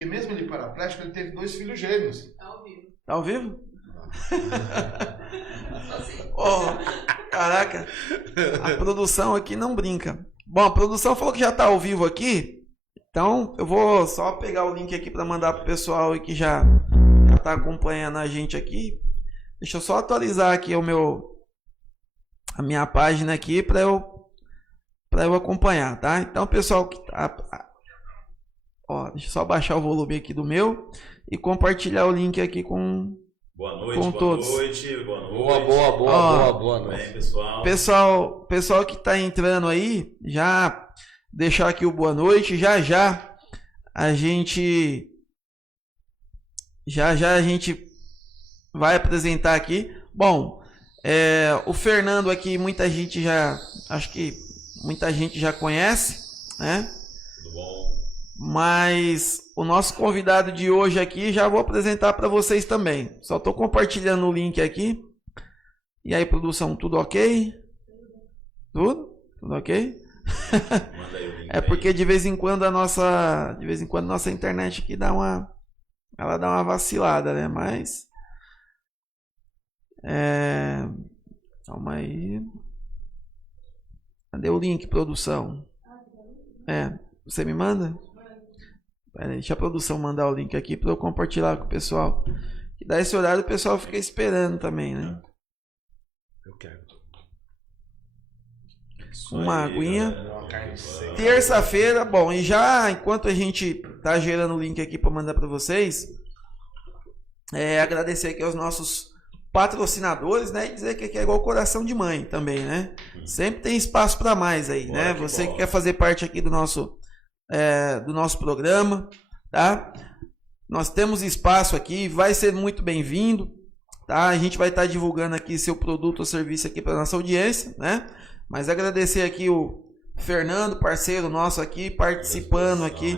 E mesmo ele paraplégico, ele teve 2 filhos gêmeos. Tá ao vivo. Tá ao vivo? Só assim. Oh, caraca, a produção aqui não brinca. Bom, a produção falou que já tá ao vivo aqui, então eu vou só pegar o link aqui para mandar pro pessoal aí que já tá acompanhando a gente aqui. Deixa eu só atualizar aqui a minha página aqui para eu acompanhar, tá? Então, pessoal que tá, ó, deixa eu só baixar o volume aqui do meu e compartilhar o link aqui com Boa noite, com boa todos. noite, boa noite. Ó, Boa noite. Pessoal que tá entrando aí, já deixar aqui o boa noite, já a gente vai apresentar aqui. Bom, o Fernando aqui, acho que muita gente já conhece, né? Tudo bom? Mas o nosso convidado de hoje aqui já vou apresentar para vocês também. Só estou compartilhando o link aqui. E aí, produção, tudo ok? Tudo? Tudo ok? Manda aí o link. É porque de vez em quando a nossa internet aqui ela dá uma vacilada, né? Mas calma aí. Cadê o link, produção? Você me manda? Pera aí, deixa a produção mandar o link aqui para eu compartilhar com o pessoal. Que dá esse horário o pessoal fica esperando também, né? Eu quero. Uma aguinha. Uma carne seca. Terça-feira, bom, e já enquanto a gente tá gerando o link aqui para mandar para vocês, agradecer aqui aos nossos patrocinadores, né? E dizer que aqui é igual coração de mãe também, né? Sempre tem espaço para mais aí, né? Você que quer fazer parte aqui do nosso programa, tá? Nós temos espaço aqui, vai ser muito bem-vindo, tá? A gente vai estar divulgando aqui seu produto ou serviço aqui para nossa audiência, né? Mas agradecer aqui o Fernando, parceiro nosso aqui, participando aqui,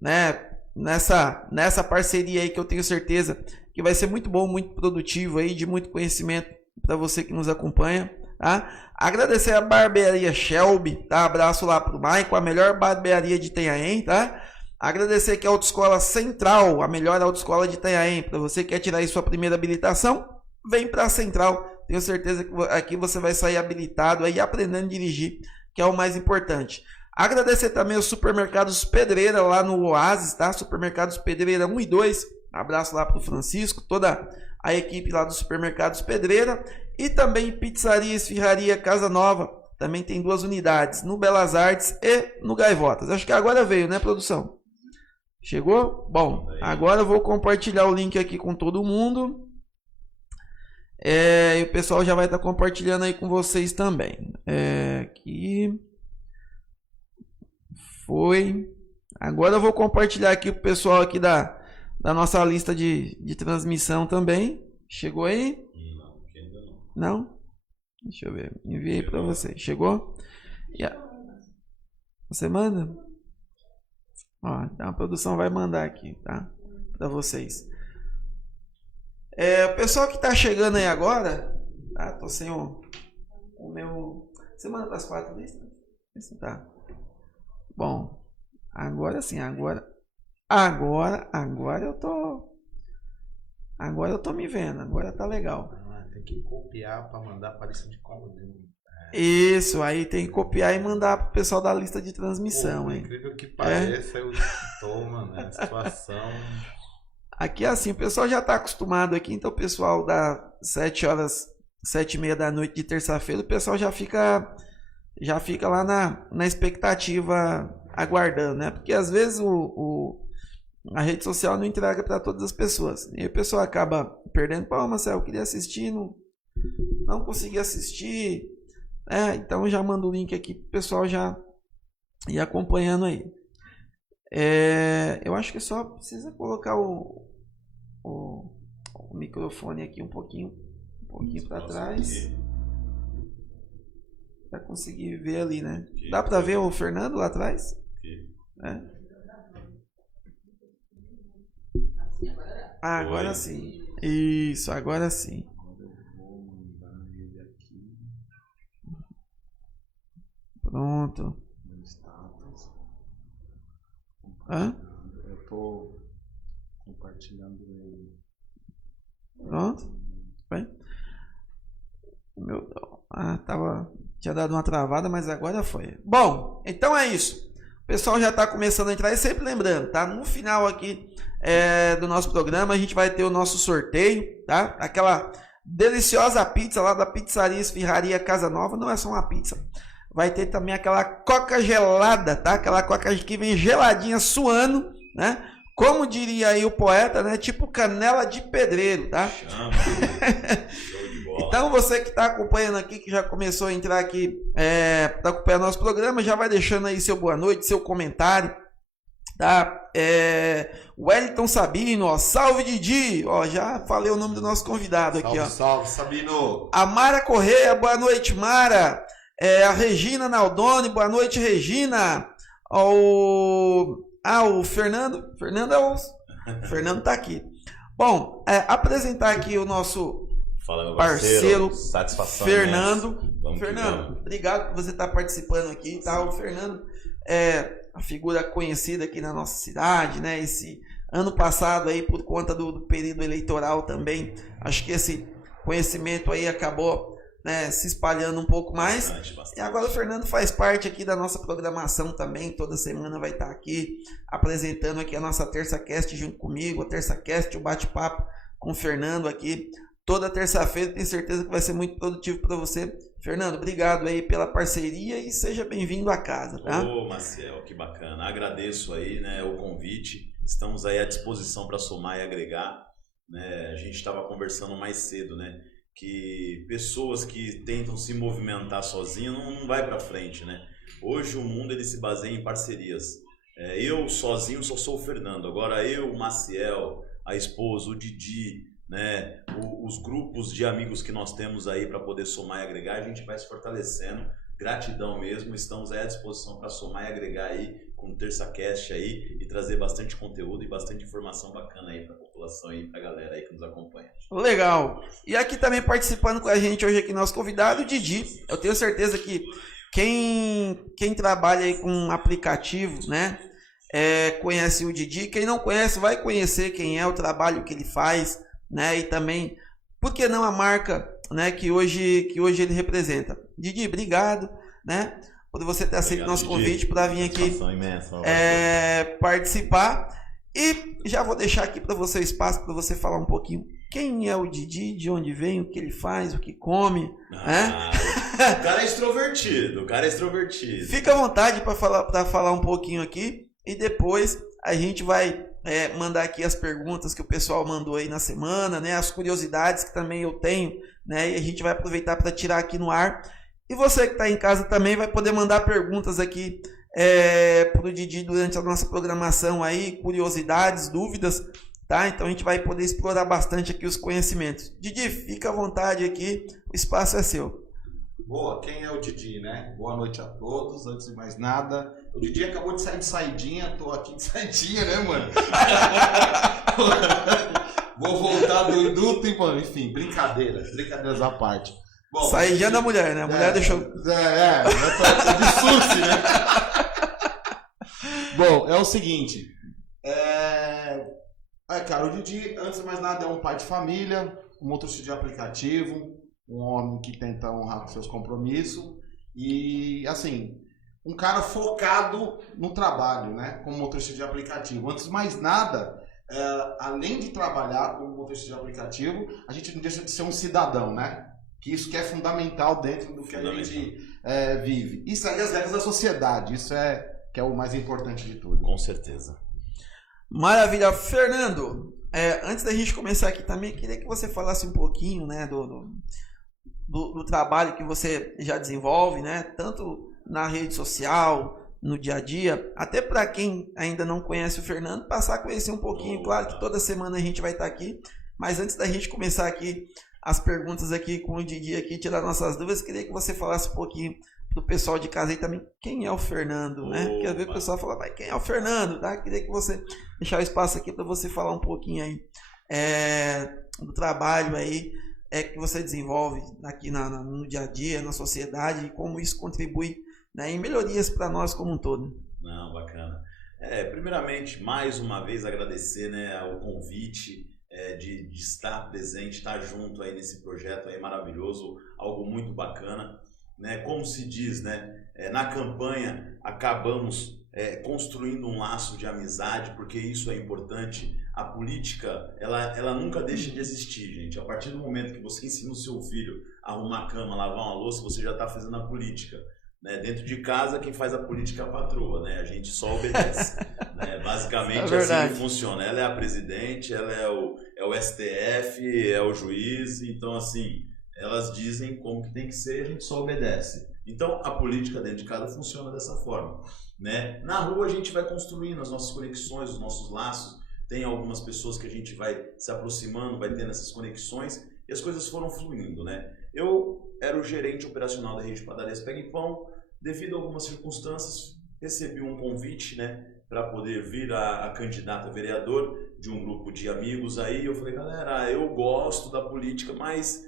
né? Nessa parceria aí que eu tenho certeza que vai ser muito bom, muito produtivo aí, de muito conhecimento para você que nos acompanha, tá? Agradecer a barbearia Shelby, tá? Abraço lá pro Maicon, a melhor barbearia de Itanhaém, tá? Agradecer aqui a Autoescola Central, a melhor autoescola de Itanhaém. Para você que quer tirar aí sua primeira habilitação, vem para a Central. Tenho certeza que aqui você vai sair habilitado aí, aprendendo a dirigir, que é o mais importante. Agradecer também os supermercados Pedreira lá no Oasis, tá? Supermercados Pedreira 1 e 2. Abraço lá pro Francisco, toda a equipe lá dos supermercados Pedreira. E também Pizzaria Esfirraria Casa Nova. Também tem 2 unidades, no Belas Artes e no Gaivotas. Acho que agora veio, né, produção? Chegou? Bom, agora eu vou compartilhar o link aqui com todo mundo. E o pessoal já vai estar compartilhando aí com vocês também. Aqui foi. Agora eu vou compartilhar aqui com o pessoal aqui da nossa lista de transmissão também. Chegou aí? Não? Deixa eu ver. Enviei para você. Chegou? Você manda? Ó, então a produção vai mandar aqui, tá? Para vocês. O pessoal que tá chegando aí agora, tá? Tô sem o meu. Você manda para as 4 listas? Tá. Bom, agora sim, agora eu tô. Agora eu tô me vendo, agora tá legal. Tem que copiar para mandar para a lista de compra. Isso, aí tem que copiar e mandar pro pessoal da lista de transmissão, hein? Incrível que pareça, eu tô, mano, a situação. Aqui é assim, o pessoal já tá acostumado aqui, então o pessoal das 7h30 da noite de terça-feira, o pessoal já fica lá na expectativa, aguardando, né? Porque às vezes a rede social não entrega para todas as pessoas. E aí o pessoal acaba perdendo. Pô, Marcelo, eu queria assistir, não consegui assistir. Então já mando o link aqui pro pessoal já ir acompanhando aí. Eu acho que só precisa colocar o microfone aqui um pouquinho para trás. Para conseguir ver ali, né? Dá para ver o Fernando lá atrás? Agora sim. Isso, agora sim. Pronto. Hã? Eu tô Compartilhando ele. Pronto. Bem. Tinha dado uma travada, mas agora foi. Bom, então é isso. O pessoal já está começando a entrar. E sempre lembrando, tá? No final aqui do nosso programa, a gente vai ter o nosso sorteio, tá? Aquela deliciosa pizza lá da Pizzaria Esfirraria Casa Nova. Não é só uma pizza. Vai ter também aquela coca gelada, tá? Aquela coca que vem geladinha, suando, né? Como diria aí o poeta, né? Tipo canela de pedreiro, tá? Chama. Show de bola. Então você que está acompanhando aqui, que já começou a entrar aqui para acompanhar nosso programa, já vai deixando aí seu boa noite, seu comentário, tá? Wellington Sabino, ó, salve Didi, ó, já falei o nome do nosso convidado aqui, ó. Salve, Sabino. A Mara Correia, boa noite, Mara. A Regina Naldoni, boa noite, Regina. O Fernando Fernando tá aqui. Bom, apresentar aqui o nosso Fala, meu parceiro satisfação Fernando. Vamos Fernando, obrigado por você estar participando aqui, tá? O Fernando é uma figura conhecida aqui na nossa cidade, né? Esse ano passado aí, por conta do período eleitoral também, acho que esse conhecimento aí acabou, né, se espalhando um pouco mais. Bastante. E agora o Fernando faz parte aqui da nossa programação também, toda semana vai estar aqui apresentando aqui a nossa Terça Cast junto comigo, a Terça Cast, o bate-papo com o Fernando aqui, toda terça-feira, tenho certeza que vai ser muito produtivo para você. Fernando, obrigado aí pela parceria e seja bem-vindo à casa, tá? Ô, Maciel, que bacana, agradeço aí, né, o convite, estamos aí à disposição para somar e agregar, né, a gente estava conversando mais cedo, né, que pessoas que tentam se movimentar sozinhas não vai para frente, né? Hoje o mundo ele se baseia em parcerias. Eu sozinho só sou o Fernando. Agora eu, o Maciel, a esposa, o Didi, né? Os grupos de amigos que nós temos aí para poder somar e agregar, a gente vai se fortalecendo. Gratidão mesmo. Estamos aí à disposição para somar e agregar aí com o Terça Cast aí e trazer bastante conteúdo e bastante informação bacana aí para a população e para a galera aí que nos acompanha. Legal. E aqui também participando com a gente hoje aqui nosso convidado, o Didi. Eu tenho certeza que quem trabalha aí com aplicativo, né, conhece o Didi. Quem não conhece vai conhecer quem é, o trabalho que ele faz, né, e também, por que não a marca, né, que hoje ele representa. Didi, obrigado, né, por você ter aceito nosso convite para vir aqui imensa, participar. E já vou deixar aqui para você o espaço para você falar um pouquinho quem é o Didi, de onde vem, o que ele faz, o que come. O cara é extrovertido, Fica à vontade para falar um pouquinho aqui e depois a gente vai mandar aqui as perguntas que o pessoal mandou aí na semana, né? As curiosidades que também eu tenho, né? E a gente vai aproveitar para tirar aqui no ar. E você que está em casa também vai poder mandar perguntas aqui para o Didi durante a nossa programação aí, curiosidades, dúvidas, tá? Então a gente vai poder explorar bastante aqui os conhecimentos. Didi, fica à vontade aqui, o espaço é seu. Boa, quem é o Didi, né? Boa noite a todos, antes de mais nada. O Didi acabou de sair de saidinha, tô aqui de saidinha, né, mano? Vou voltar do induto, enfim, brincadeiras à parte. Bom, saidinha da mulher, né? A mulher deixou... eu tô de susto, né? Bom, é o seguinte, cara, o Didi, antes de mais nada, é um pai de família, um motorista de aplicativo, um homem que tenta honrar com seus compromissos e, assim, um cara focado no trabalho, né, como motorista de aplicativo. Antes de mais nada, além de trabalhar como motorista de aplicativo, a gente não deixa de ser um cidadão, né, que isso que é fundamental dentro do que a gente vive. Isso aí é as regras da sociedade, isso que é o mais importante de tudo. Com certeza. Maravilha. Fernando, antes da gente começar aqui também, queria que você falasse um pouquinho, né, do trabalho que você já desenvolve, né, tanto na rede social, no dia a dia, até para quem ainda não conhece o Fernando, passar a conhecer um pouquinho. Claro que toda semana a gente vai estar aqui, mas antes da gente começar aqui as perguntas aqui com o Didi aqui, tirar nossas dúvidas, queria que você falasse um pouquinho do pessoal de casa aí também, quem é o Fernando, né? Porque às vezes o pessoal fala, mas quem é o Fernando, tá? Queria que você deixar o espaço aqui para você falar um pouquinho aí do trabalho aí que você desenvolve aqui no dia a dia, na sociedade, e como isso contribui, né, em melhorias para nós como um todo. Não, bacana. Primeiramente, mais uma vez agradecer, né, o convite de estar presente, estar junto aí nesse projeto aí maravilhoso, algo muito bacana, né? Como se diz, né, na campanha acabamos construindo um laço de amizade, porque isso é importante. A política, ela nunca deixa de existir, gente. A partir do momento que você ensina o seu filho a arrumar a cama, lavar uma louça, você já está fazendo a política. Né? Dentro de casa, quem faz a política é a patroa, né? A gente só obedece. Né? Basicamente, é assim que funciona. Ela é a presidente, ela é o STF, é o juiz. Então, assim, elas dizem como que tem que ser, a gente só obedece. Então, a política dentro de casa funciona dessa forma. Né? Na rua, a gente vai construindo as nossas conexões, os nossos laços. Tem algumas pessoas que a gente vai se aproximando, vai tendo essas conexões. E as coisas foram fluindo, né? Eu era o gerente operacional da rede de padarias Pega e Pão. Devido a algumas circunstâncias, recebi um convite, né, para poder vir a candidata a vereador de um grupo de amigos aí. Eu falei, galera, eu gosto da política, mas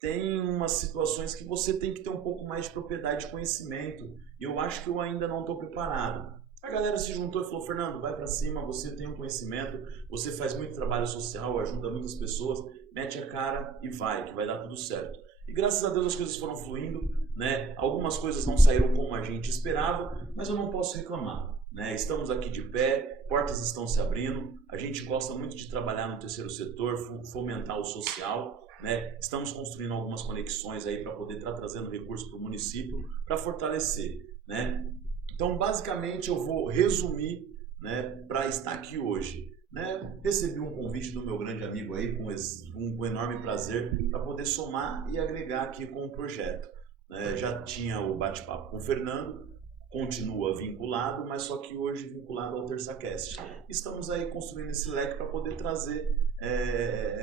tem umas situações que você tem que ter um pouco mais de propriedade de conhecimento. E eu acho que eu ainda não estou preparado. A galera se juntou e falou, Fernando, vai para cima, você tem um conhecimento, você faz muito trabalho social, ajuda muitas pessoas, mete a cara e vai, que vai dar tudo certo. E graças a Deus as coisas foram fluindo, né? Algumas coisas não saíram como a gente esperava, mas eu não posso reclamar, né? Estamos aqui de pé, portas estão se abrindo, a gente gosta muito de trabalhar no terceiro setor, fomentar o social, né? Estamos construindo algumas conexões aí para poder estar trazendo recursos para o município para fortalecer, né? Então, basicamente, eu vou resumir, né, para estar aqui hoje. Né? Recebi um convite do meu grande amigo aí, com enorme prazer, para poder somar e agregar aqui com o projeto. Já tinha o bate-papo com o Fernando, continua vinculado, mas só que hoje vinculado ao TerçaCast. Estamos aí construindo esse leque para poder trazer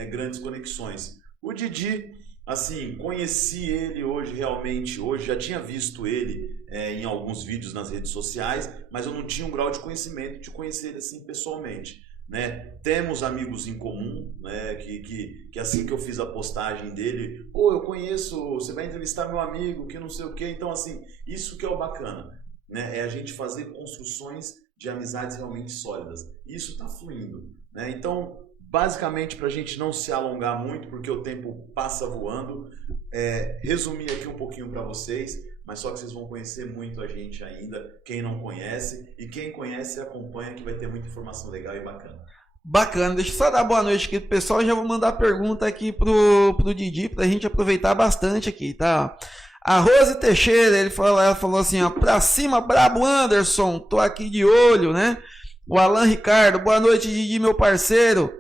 grandes conexões. O Didi, assim, conheci ele hoje realmente, hoje já tinha visto ele em alguns vídeos nas redes sociais, mas eu não tinha um grau de conhecimento de conhecer ele assim pessoalmente. Né? Temos amigos em comum, né? que assim que eu fiz a postagem dele, pô, eu conheço, você vai entrevistar meu amigo, que não sei o que, então assim, isso que é o bacana, né? É a gente fazer construções de amizades realmente sólidas, isso está fluindo, né? Então, basicamente, para a gente não se alongar muito, porque o tempo passa voando, resumir aqui um pouquinho para vocês, mas só que vocês vão conhecer muito a gente ainda, quem não conhece, e quem conhece acompanha, que vai ter muita informação legal e bacana. Bacana, deixa eu só dar boa noite aqui pro pessoal, já vou mandar pergunta aqui pro Didi, pra gente aproveitar bastante aqui, tá? A Rose Teixeira, ela falou assim, ó, pra cima, brabo Anderson, tô aqui de olho, né? O Alan Ricardo, boa noite, Didi, meu parceiro.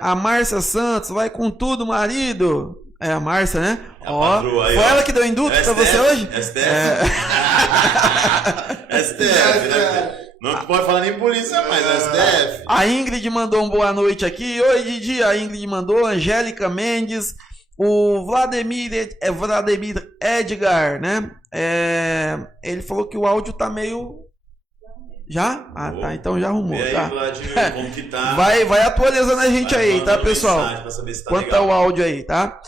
A Márcia Santos, vai com tudo, marido. É a Márcia, né? Ó, foi ela que deu induto pra você hoje? STF. STF, né? Não pode falar nem polícia mais, STF. A Ingrid mandou um boa noite aqui. Oi, Didi, a Ingrid mandou. Angélica Mendes. O Vladimir Edgar, né? Ele falou que o áudio tá meio... Já? Ah, tá. Então já arrumou. E aí, tá. Vladimir, como que tá? Vai atualizando a gente aí, tá, pessoal? Se tá quanto legal. ao áudio aí, tá?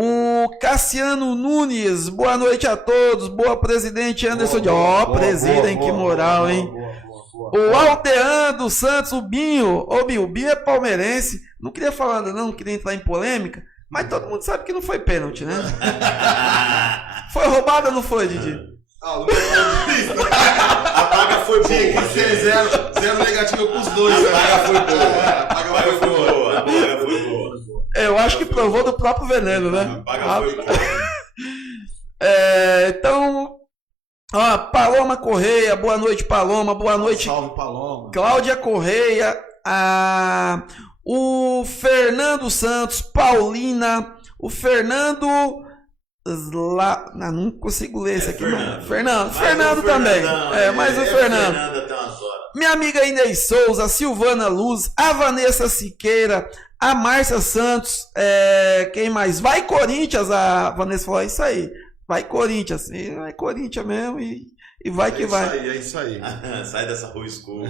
O Cassiano Nunes, boa noite a todos. Boa, presidente Anderson. Ó, presidente, que moral, hein? O Aldean dos Santos, o Binho. Ô, Binho, o Binho é palmeirense. Não queria falar, não queria entrar em polêmica, mas todo mundo sabe que não foi pênalti, né? Foi roubada ou não foi, Didi? A paga foi boa. Tinha que ser zero negativo com os dois. A paga foi boa. A paga foi boa. Eu acho que provou do próprio veneno, né? A paga foi boa. Então, ó, Paloma Correia, boa noite, Paloma, boa noite. Salve, Paloma. Cláudia Correia, o Fernando Santos, Paulina, o Fernando... não consigo ler esse aqui, não. Fernando também. Mais o Fernando. Minha amiga Inês Souza, Silvana Luz, a Vanessa Siqueira, a Márcia Santos, quem mais? Vai Corinthians, a Vanessa falou isso aí. Vai Corinthians. Vai Corinthians mesmo e vai que vai. É isso aí. Sai dessa rua escura.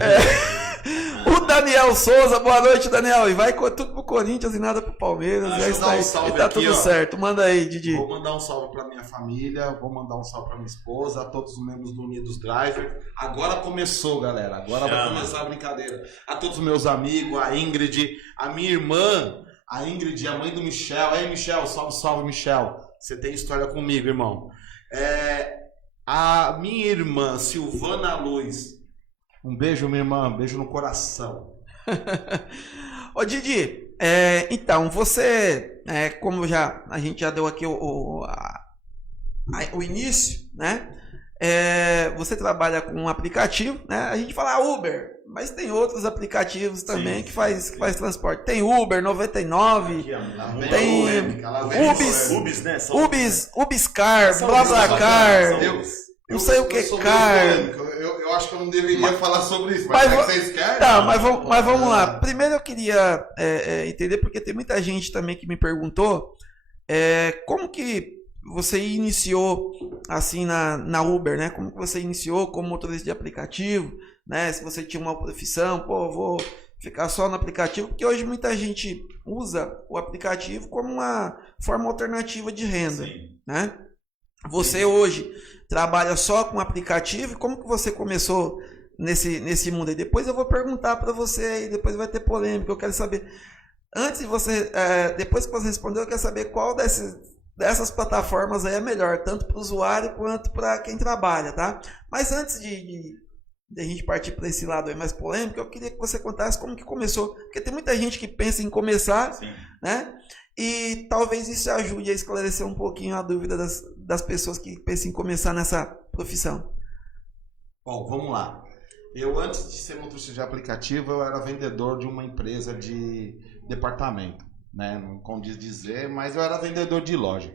O Daniel Souza, boa noite, Daniel. E vai tudo pro Corinthians e nada pro Palmeiras. Deixa eu dar um salve e tá aqui, tudo ó. certo. Manda aí, Didi. Vou mandar um salve pra minha família, vou mandar um salve pra minha esposa, a todos os membros do Unidos Driver. Agora começou, galera. Agora vai começar a brincadeira. A todos os meus amigos, a Ingrid, a minha irmã, a Ingrid, a mãe do Michel. Aí, Michel, salve, Michel. Você tem história comigo, irmão. A minha irmã, Silvana Luz. Um beijo, minha irmã. Beijo no coração. Ô, Didi, então, você, como a gente já deu aqui o início, né? Você trabalha com um aplicativo, né? A gente fala Uber, mas tem outros aplicativos também que faz transporte. Tem Uber 99, tem Ubiscar, BlaBlaCar, não sei o que Car. Eu acho que eu não deveria falar sobre isso, mas vocês querem? Tá, mas vamos lá. Primeiro eu queria entender, porque tem muita gente também que me perguntou como que você iniciou assim na Uber, né? Como que você iniciou como motorista de aplicativo, né? Se você tinha uma profissão, vou ficar só no aplicativo, porque hoje muita gente usa o aplicativo como uma forma alternativa de renda, né? Você hoje trabalha só com aplicativo, como que você começou nesse mundo aí? Depois eu vou perguntar para você aí, depois vai ter polêmica, eu quero saber, antes de você, depois que você respondeu, eu quero saber qual dessas plataformas aí é melhor, tanto para o usuário quanto para quem trabalha, tá? Mas antes de a gente partir para esse lado aí mais polêmico, eu queria que você contasse como que começou, porque tem muita gente que pensa em começar, né? E talvez isso ajude a esclarecer um pouquinho a dúvida das pessoas que pensam em começar nessa profissão. Bom, vamos lá. Eu, antes de ser motorista de aplicativo, eu era vendedor de uma empresa de departamento, né? Não condiz dizer, mas eu era vendedor de loja.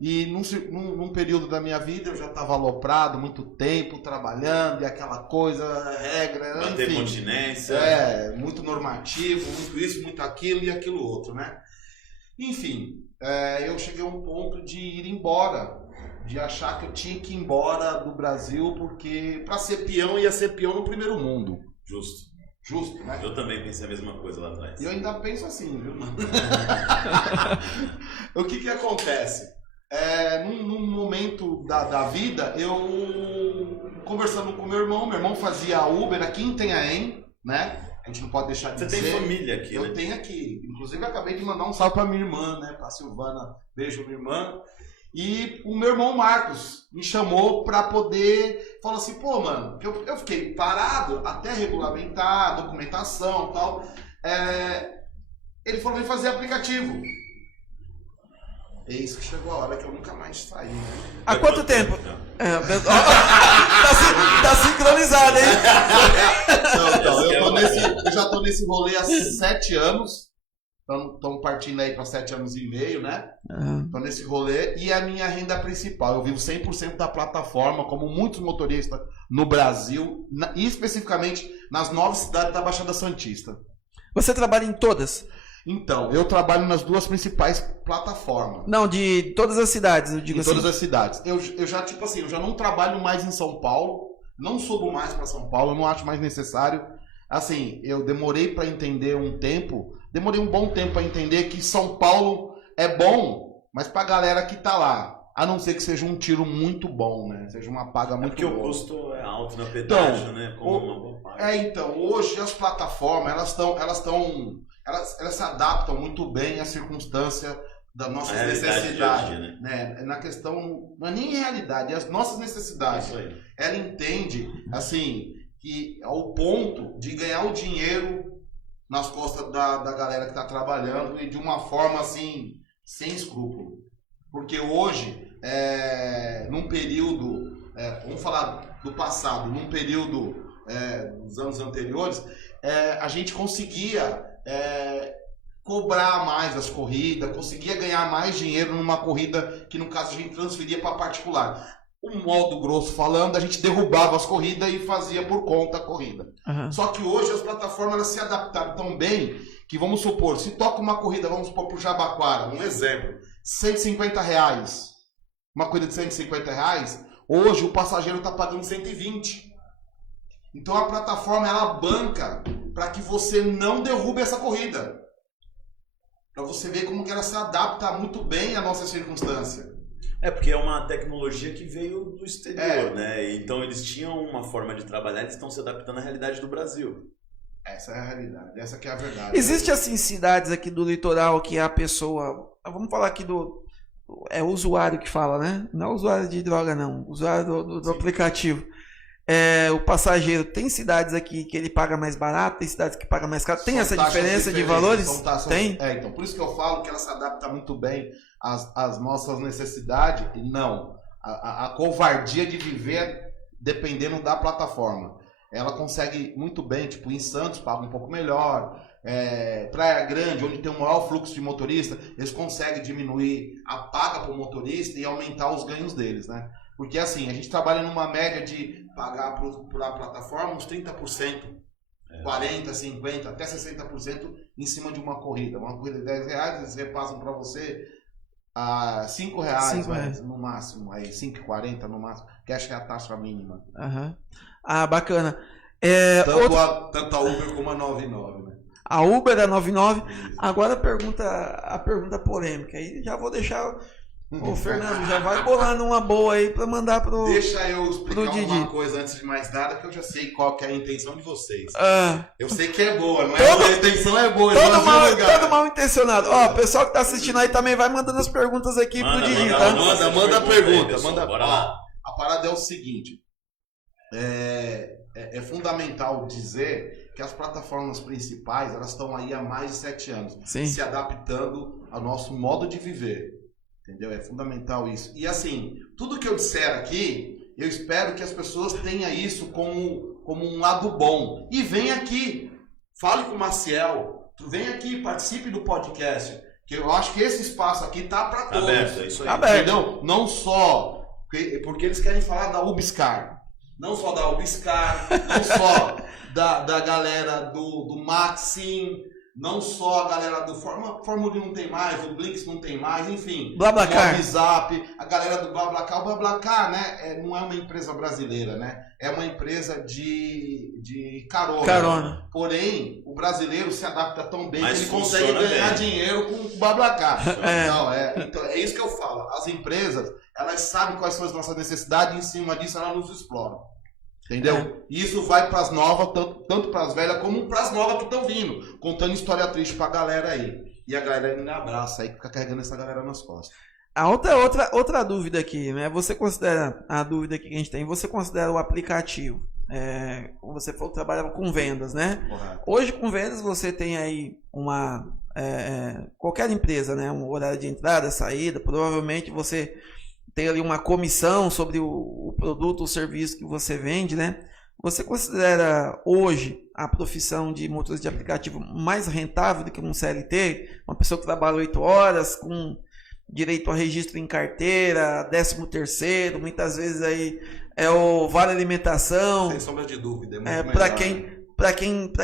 E num período da minha vida eu já estava aloprado, muito tempo trabalhando, e aquela coisa, regra, manter enfim. continência. Muito normativo, muito isso, muito aquilo e aquilo outro, né? Enfim, eu cheguei a um ponto de ir embora, de achar que eu tinha que ir embora do Brasil, porque para ser peão ia ser peão no primeiro mundo. Justo, né? Eu também pensei a mesma coisa lá atrás. E eu ainda penso assim, viu? O que acontece? Num momento da vida, eu conversando com meu irmão fazia Uber aqui em Itanhaém, né? A gente não pode deixar de dizer. Você tem família aqui, né? Eu tenho aqui. Inclusive, eu acabei de mandar um salve pra minha irmã, né? Pra Silvana. Beijo, minha irmã. E o meu irmão Marcos me chamou pra poder... Falou assim, pô, mano, eu fiquei parado até regulamentar, documentação e tal. Ele falou, vem fazer aplicativo. É isso que chegou a hora que eu nunca mais saí, né? Há quanto tempo? Tá sincronizado, hein? Eu já tô nesse rolê há 7 anos. Estamos partindo aí para 7 anos e meio, né? Tô nesse rolê. E a minha renda principal. Eu vivo 100% da plataforma, como muitos motoristas no Brasil, e especificamente nas 9 cidades da Baixada Santista. Você trabalha em todas? Então, eu trabalho nas 2 principais plataformas. Não, de todas as cidades, eu digo assim. Todas as cidades. Eu já, tipo assim, eu já não trabalho mais em São Paulo, não subo mais para São Paulo, eu não acho mais necessário. Assim, eu demorei para entender demorei um bom tempo para entender que São Paulo é bom, mas pra galera que tá lá, a não ser que seja um tiro muito bom, né? Seja uma paga muito boa. Porque o custo é alto na pedágio, né? Como uma boa parte. Então, hoje as plataformas, elas se adaptam muito bem à circunstância das nossas necessidades, né? Na questão, não é nem realidade, é as nossas necessidades. Isso aí. Ela entende, assim, que ao ponto de ganhar o dinheiro nas costas da galera que está trabalhando e de uma forma, assim, sem escrúpulo. Porque hoje, num período, vamos falar do passado, num período dos anos anteriores, a gente conseguia cobrar mais as corridas, conseguia ganhar mais dinheiro numa corrida que, no caso, a gente transferia para particular. Um modo grosso falando, a gente derrubava as corridas e fazia por conta a corrida. Só que hoje as plataformas elas se adaptaram tão bem que, vamos supor, se toca uma corrida, vamos supor, para o Jabaquara, um exemplo, R$150, uma corrida de R$150, Hoje o passageiro está pagando 120. Então a plataforma ela banca para que você não derrube essa corrida. Para você ver como que ela se adapta muito bem à nossa circunstância. Porque é uma tecnologia que veio do exterior, né? Então eles tinham uma forma de trabalhar, eles estão se adaptando à realidade do Brasil. Essa é a realidade, essa que é a verdade. Existe assim cidades aqui do litoral que a pessoa, vamos falar aqui é o usuário que fala, né? Não é o usuário de droga não, o usuário do aplicativo. O passageiro, tem cidades aqui que ele paga mais barato, tem cidades que paga mais caro, tem essa diferença de valores? Tem? Então, por isso que eu falo que ela se adapta muito bem às nossas necessidades. E não, a covardia de viver dependendo da plataforma. Ela consegue muito bem, tipo, em Santos paga um pouco melhor, Praia Grande, onde tem um maior fluxo de motorista, eles conseguem diminuir a paga para o motorista e aumentar os ganhos deles, né? Porque assim, a gente trabalha numa média de pagar por a plataforma uns 30%, 40%, 50%, até 60% em cima de uma corrida. Uma corrida de R$10, eles repassam para você a R$5 no máximo, aí 5,40 no máximo, que acho que é a taxa mínima. Bacana. Tanto a Uber como a 99, né? A Uber é 99. Agora a pergunta polêmica. Aí já vou deixar o Fernando, já vai bolando uma boa aí para mandar pro Deixa eu explicar Didi. uma coisa antes de mais nada, que eu já sei qual que é a intenção de vocês. Eu sei que é boa, não é? A intenção é boa. Todo mal intencionado. Ó, o pessoal que tá assistindo aí também vai mandando as perguntas aqui pro Didi, tá? Manda a pergunta. Bora lá. A parada é o seguinte. É fundamental dizer que as plataformas principais, elas estão aí há mais de 7 anos. Sim. Se adaptando ao nosso modo de viver. Entendeu? É fundamental isso. E assim, tudo que eu disser aqui, eu espero que as pessoas tenham isso como um lado bom. E vem aqui, fale com o Maciel, vem aqui, participe do podcast, que eu acho que esse espaço aqui tá para todos. Aberto, é isso aí. Entendeu? Não só porque eles querem falar da UBSCar. Não só da UBSCar, não só da galera do Maxim, não só a galera do Fórmula 1 não tem mais, o Blinks não tem mais, enfim. BlaBlaCar. O WhatsApp, a galera do BlaBlaCar. O BlaBlaCar, né, não é uma empresa brasileira, né? É uma empresa de carona. Porém, o brasileiro se adapta tão bem que ele consegue ganhar dinheiro com o BlaBlaCar. Então, é isso que eu falo. As empresas, elas sabem quais são as nossas necessidades e em cima disso elas nos exploram. Entendeu? E isso vai para as novas, tanto para as velhas como para as novas que estão vindo, contando história triste para a galera aí. E a galera me abraça aí, fica carregando essa galera nas costas. A outra dúvida aqui, né? Você considera, a dúvida que a gente tem, você considera o aplicativo, como você falou, trabalhava com vendas, né? Correto. Hoje com vendas você tem aí qualquer empresa, né? Um horário de entrada, saída, provavelmente você tem ali uma comissão sobre o produto ou serviço que você vende, né? Você considera hoje a profissão de motorista de aplicativo mais rentável do que um CLT? Uma pessoa que trabalha 8 horas, com direito a registro em carteira, 13º, muitas vezes aí é o vale alimentação. Sem sombra de dúvida, é muito para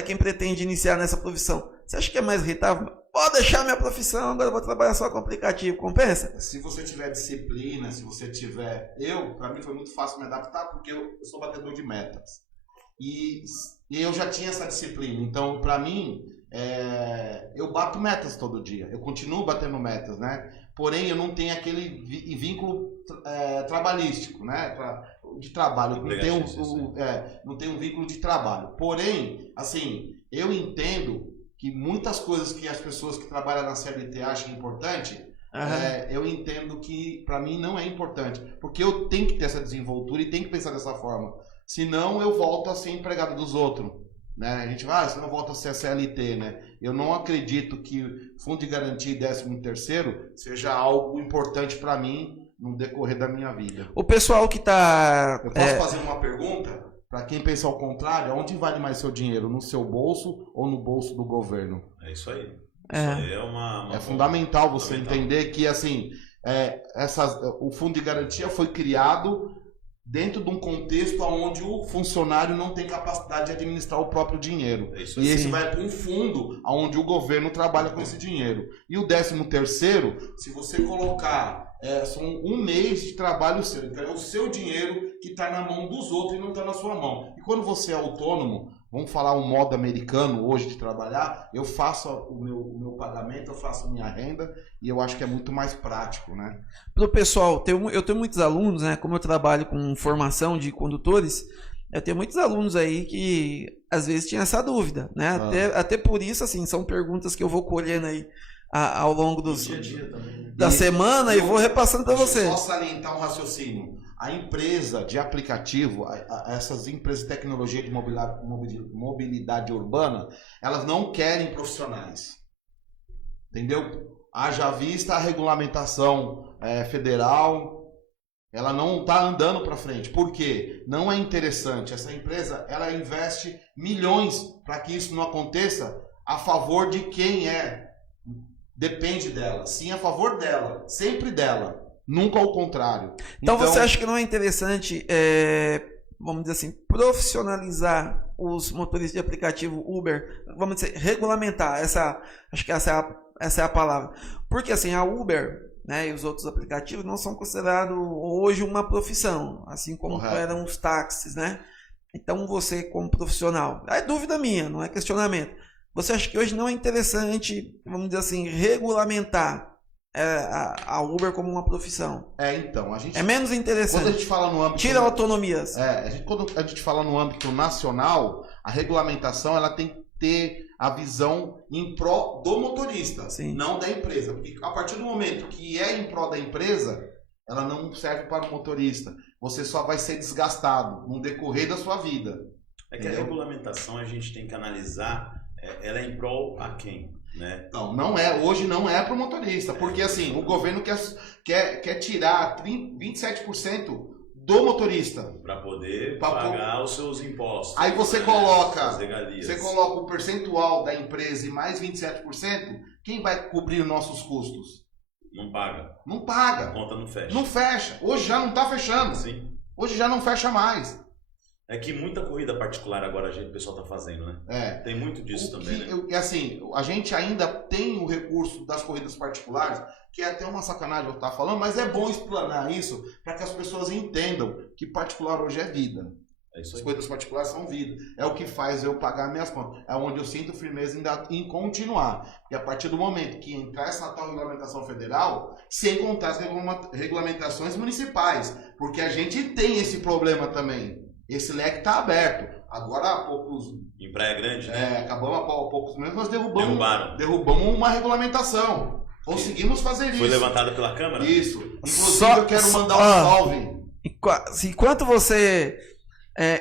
quem pretende iniciar nessa profissão. Você acha que é mais rentável? Pode deixar minha profissão, agora eu vou trabalhar só com aplicativo, compensa? Se você tiver disciplina, se você tiver... Para mim foi muito fácil me adaptar, porque eu sou batedor de metas. E eu já tinha essa disciplina, então para mim, eu bato metas todo dia, eu continuo batendo metas, né? Porém, eu não tenho aquele vínculo trabalhístico, né? De trabalho, não tenho um vínculo de trabalho. Porém, assim, eu entendo que muitas coisas que as pessoas que trabalham na CLT acham importante, eu entendo que para mim não é importante, porque eu tenho que ter essa desenvoltura e tenho que pensar dessa forma, senão eu volto a ser empregado dos outros, né? A gente vai, você não volta a ser CLT, né? Eu não acredito que fundo de garantia e 13º seja algo importante para mim no decorrer da minha vida. O pessoal que tá... Eu posso fazer uma pergunta? Para quem pensa ao contrário, onde vale mais seu dinheiro? No seu bolso ou no bolso do governo? É isso aí. Isso aí é fundamental você entender que assim, o fundo de garantia foi criado dentro de um contexto onde o funcionário não tem capacidade de administrar o próprio dinheiro. É isso E aí. esse vai para um fundo onde o governo trabalha com esse dinheiro. E o 13º, se você colocar, são um mês de trabalho seu. Então é o seu dinheiro que está na mão dos outros e não está na sua mão. E quando você é autônomo, vamos falar um modo americano hoje de trabalhar, eu faço o meu pagamento, eu faço minha renda e eu acho que é muito mais prático, né? Pro pessoal, eu tenho muitos alunos, né? Como eu trabalho com formação de condutores, eu tenho muitos alunos aí que às vezes tinham essa dúvida, né? Até por isso, assim, são perguntas que eu vou colhendo aí ao longo Dia a dia também. da semana e vou repassando para você. Deixa eu só salientar um raciocínio. A empresa de aplicativo, essas empresas de tecnologia de mobilidade urbana, elas não querem profissionais. Entendeu? Haja vista a regulamentação federal, ela não está andando para frente. Por quê? Não é interessante. Essa empresa, ela investe milhões para que isso não aconteça a favor de quem depende dela. Sim, a favor dela. Sempre dela. Nunca ao contrário. Então você acha que não é interessante, vamos dizer assim, profissionalizar os motoristas de aplicativo Uber, vamos dizer, regulamentar, acho que essa é a palavra. Porque assim, a Uber, né, e os outros aplicativos não são considerados hoje uma profissão, assim como eram os táxis, né? Então você como profissional, é dúvida minha, não é questionamento. Você acha que hoje não é interessante, vamos dizer assim, regulamentar a Uber como uma profissão? Então, a gente... É menos interessante. Quando a gente fala no âmbito... Tira autonomias. Quando a gente fala no âmbito nacional, a regulamentação ela tem que ter a visão em pró do motorista, Sim. não da empresa. Porque a partir do momento que é em pró da empresa, ela não serve para o motorista. Você só vai ser desgastado no decorrer da sua vida. É que a regulamentação a gente tem que analisar, ela é em prol a quem? Né? Não, hoje não é para o motorista, porque assim, o governo quer tirar 27% do motorista. Para poder pagar os seus impostos. Aí você né? coloca regalias. Você coloca o percentual da empresa e mais 27%, quem vai cobrir os nossos custos? Não paga. Não paga. A conta não fecha. Não fecha. Hoje já não está fechando. Sim. Hoje já não fecha mais. É que muita corrida particular agora o pessoal está fazendo, né? Tem muito disso também, né? Assim, a gente ainda tem o recurso das corridas particulares, que é até uma sacanagem eu estar falando, mas é bom explanar isso para que as pessoas entendam que particular hoje é vida. É isso aí. As corridas particulares são vida. É o que faz eu pagar minhas contas. É onde eu sinto firmeza em continuar. Porque a partir do momento que entrar essa tal regulamentação federal, sem contar as regulamentações municipais, porque a gente tem esse problema também. Esse leque está aberto. Agora há poucos... Em Praia Grande, né? Acabamos há poucos meses, nós derrubamos uma regulamentação. Conseguimos fazer isso. Foi levantada pela Câmara? Isso. Inclusive eu quero mandar um salve. Enquanto você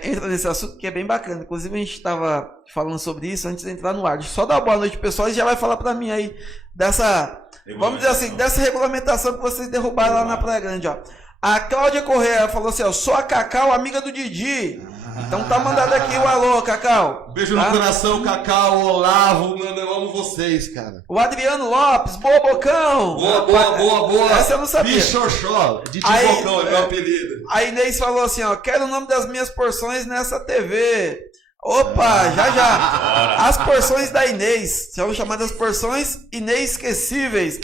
entra nesse assunto, que é bem bacana. Inclusive a gente estava falando sobre isso antes de entrar no ar. Só dá uma boa noite, pessoal, e já vai falar para mim aí dessa... Vamos dizer assim, dessa regulamentação que vocês derrubaram lá na Praia Grande, ó. A Cláudia Correia falou assim, ó, sou a Cacau, amiga do Didi. Então tá mandado aqui o alô, Cacau. Beijo no coração, Cacau, Olavo, mano, eu amo vocês, cara. O Adriano Lopes, boa Bocão. Boa. Essa eu não sabia. Bichoxó, Didi Bocão é meu apelido. A Inês falou assim, ó, quero o nome das minhas porções nessa TV. Opa, já. As porções da Inês, são chamadas porções inesquecíveis.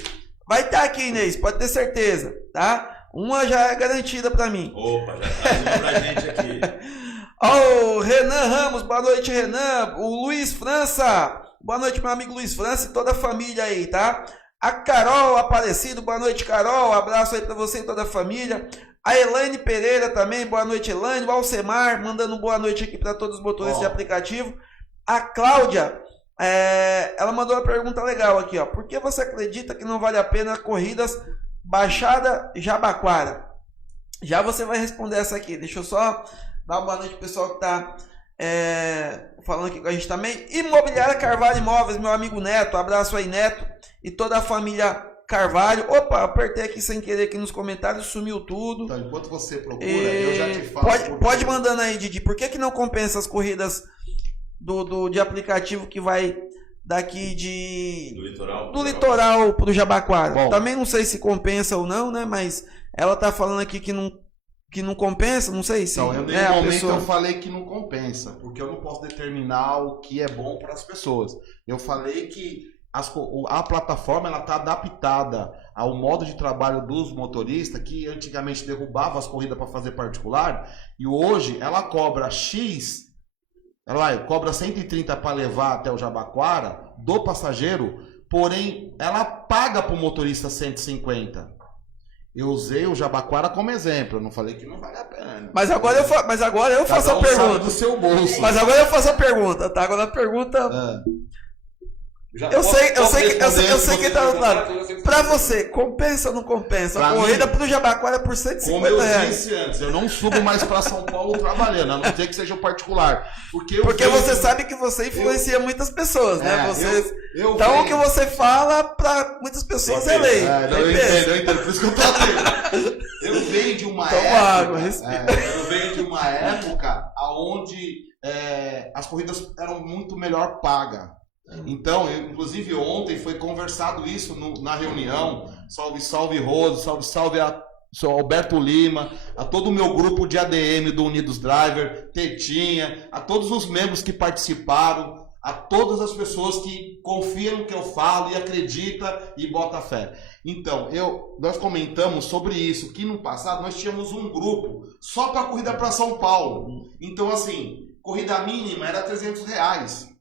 Vai estar aqui, Inês, pode ter certeza, tá? Uma já é garantida pra mim. Opa, já traz uma pra gente aqui. Ó, o Renan Ramos, boa noite, Renan. O Luiz França, boa noite, meu amigo Luiz França e toda a família aí, tá? A Carol Aparecido, boa noite, Carol. Abraço aí pra você e toda a família. A Elaine Pereira também, boa noite, Elaine. O Alcemar, mandando boa noite aqui pra todos os motoristas de aplicativo. A Cláudia, ela mandou uma pergunta legal aqui, ó. Por que você acredita que não vale a pena corridas Baixada Jabaquara? Já você vai responder essa aqui. Deixa eu só dar uma boa noite pro pessoal que tá falando aqui com a gente também. Imobiliária Carvalho Imóveis, meu amigo Neto. Abraço aí, Neto. E toda a família Carvalho. Opa, apertei aqui sem querer aqui nos comentários, sumiu tudo. Então, enquanto você procura, eu já te falo. Pode mandando aí, Didi. Por que não compensa as corridas de aplicativo que vai daqui do litoral pro Jabaquara? Bom, também não sei se compensa ou não, né? Mas ela tá falando aqui que não que não compensa, não sei se Então, em a nenhum momento pessoa... eu falei que não compensa, porque eu não posso determinar o que é bom para as pessoas. Eu falei que a plataforma ela está adaptada ao modo de trabalho dos motoristas, que antigamente derrubava as corridas para fazer particular, e hoje ela cobra X, ela cobra 130 para levar até o Jabaquara do passageiro, porém ela paga para o motorista 150. Eu usei o Jabaquara como exemplo, eu não falei que não vale a pena. Mas agora eu faço a pergunta. Do seu bolso. Mas agora eu faço a pergunta, tá? Agora a pergunta... Eu sei que tá do outro lado. Pra você, compensa ou não compensa? A corrida pro Jabaquara por 150 como eu reais. disse antes, eu não subo mais pra São Paulo trabalhando, a não ser que seja o particular. Porque você sabe que você influencia muitas pessoas, né? Então o que você fala pra muitas pessoas é lei. Eu entendo, por isso que eu tô atento. Eu venho de uma época onde as corridas eram muito melhor pagas. Então, inclusive ontem foi conversado isso na reunião. Salve Rose, salve a Alberto Lima, a todo o meu grupo de ADM do Unidos Driver, Tetinha, a todos os membros que participaram, a todas as pessoas que confiam no que eu falo e acreditam e botam fé. Então, nós comentamos sobre isso, que no passado nós tínhamos um grupo só para corrida para São Paulo. Então, assim, corrida mínima era R$300.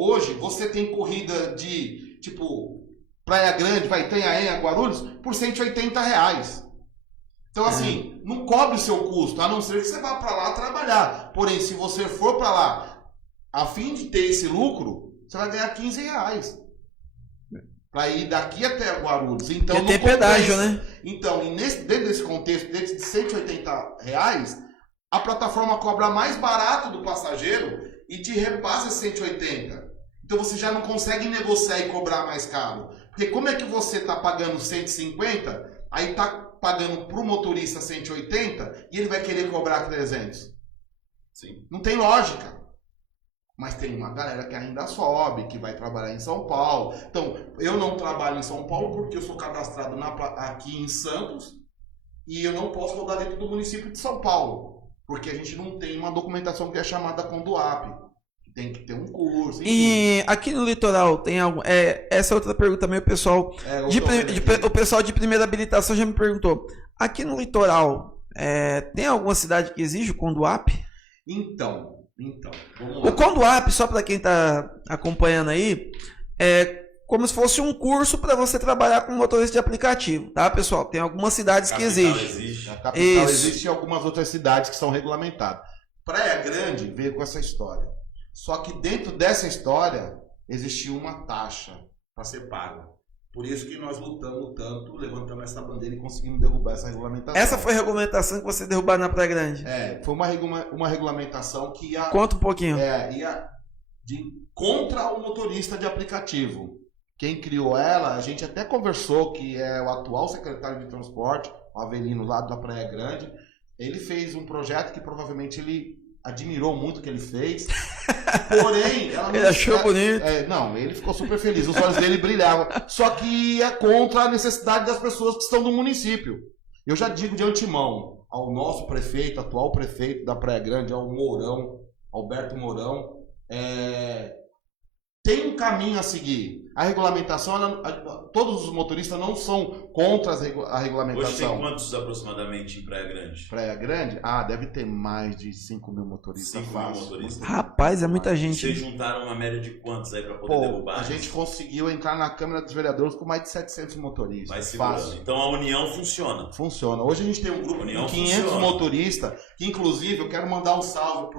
Hoje, você tem corrida de, tipo, Praia Grande, Itanhaém, Guarulhos, por R$180. Então, assim, não cobre o seu custo, a não ser que você vá para lá trabalhar. Porém, se você for para lá, a fim de ter esse lucro, você vai ganhar R$15. Para ir daqui até Guarulhos. Então, não tem pedágio, né? Então, dentro desse contexto, dentro de R$180, a plataforma cobra mais barato do passageiro e te repassa 180. Então você já não consegue negociar e cobrar mais caro. Porque como é que você está pagando 150, aí está pagando para o motorista 180 e ele vai querer cobrar 300? Sim. Não tem lógica. Mas tem uma galera que ainda sobe, que vai trabalhar em São Paulo. Então, eu não trabalho em São Paulo porque eu sou cadastrado aqui em Santos e eu não posso rodar dentro do município de São Paulo. Porque a gente não tem uma documentação que é chamada Conduap. Tem que ter um curso. Enfim. E aqui no litoral tem algum... essa é outra pergunta também, o pessoal o pessoal de primeira habilitação já me perguntou. Aqui no litoral, tem alguma cidade que exige o Conduap? Então, vamos lá. O Conduap, só para quem está acompanhando aí, é como se fosse um curso para você trabalhar com motorista de aplicativo, tá, pessoal? Tem algumas cidades que exigem. A capital existe e algumas outras cidades que são regulamentadas. Praia Grande veio com essa história. Só que dentro dessa história existiu uma taxa para ser paga. Por isso que nós lutamos tanto, levantamos essa bandeira e conseguimos derrubar essa regulamentação. Essa foi a regulamentação que você derrubou na Praia Grande? Foi uma regulamentação que ia... Conta um pouquinho. Ia contra o motorista de aplicativo. Quem criou ela, a gente até conversou, que é o atual secretário de transporte, o Avelino, lá da Praia Grande. Ele fez um projeto que provavelmente ele admirou muito o que ele fez. Porém, ele achou bonito. Não, ele ficou super feliz. Os olhos dele brilhavam. Só que ia contra a necessidade das pessoas que estão no município. Eu já digo de antemão ao nosso prefeito, atual prefeito da Praia Grande, ao Mourão, Alberto Mourão, tem um caminho a seguir. A regulamentação, todos os motoristas não são contra a regulamentação. Hoje tem quantos aproximadamente em Praia Grande? Praia Grande? Deve ter mais de 5 mil motoristas. 5 mil motoristas? Rapaz, é muita gente. Vocês juntaram uma média de quantos aí para poder derrubar? A gente conseguiu entrar na Câmara dos Vereadores com mais de 700 motoristas. Vai segurando. Então a união funciona. Funciona. Hoje a gente tem um grupo de 500 motoristas, que inclusive eu quero mandar um salve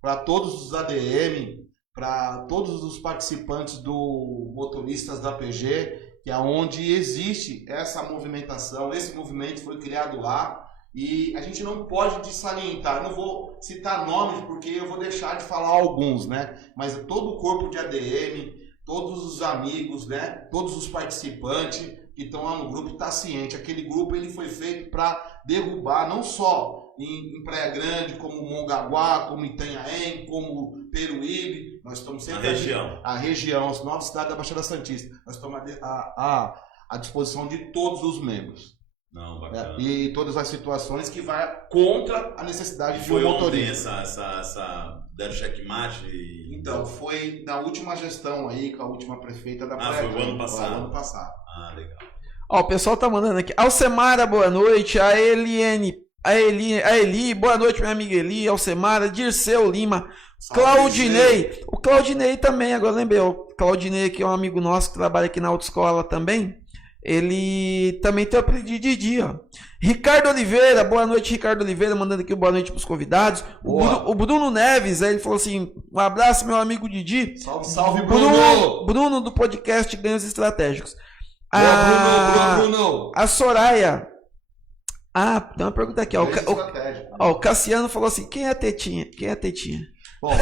para todos os ADM, para todos os participantes do Motoristas da PG, que é onde existe essa movimentação. Esse movimento foi criado lá e a gente não pode desalientar. Eu não vou citar nomes porque eu vou deixar de falar alguns, né? Mas todo o corpo de ADM, todos os amigos, né? Todos os participantes que estão lá no grupo estão cientes. Aquele grupo ele foi feito para derrubar não só em Praia Grande, como Mongaguá, como Itanhaém, como Peruíbe. Nós estamos sempre a região, as 9 cidades da Baixada Santista. Nós estamos à disposição de todos os membros. Não, bacana. E todas as situações que vai contra a necessidade de um motorista. Foi essa deram checkmate? Então, foi na última gestão aí, com a última prefeita da Praia. Foi o ano passado. Ano passado. Ah, legal. Ó, o pessoal tá mandando aqui. Alcemara, boa noite. A Eli, boa noite, minha amiga Eli. Alcemara, Dirceu Lima. Claudinei. O Claudinei também, agora lembrei. O Claudinei, que é um amigo nosso que trabalha aqui na autoescola também. Ele também tem o apelido de Didi, ó. Ricardo Oliveira, boa noite, Ricardo Oliveira, mandando aqui boa noite pros convidados. O Bruno Neves, aí ele falou assim: um abraço, meu amigo Didi. Salve, Bruno! Bruno do podcast Ganhos Estratégicos. Bruno! A Soraya. Tem uma pergunta aqui, ó. O Cassiano falou assim: quem é a Tetinha? Quem é a Tetinha? Bom,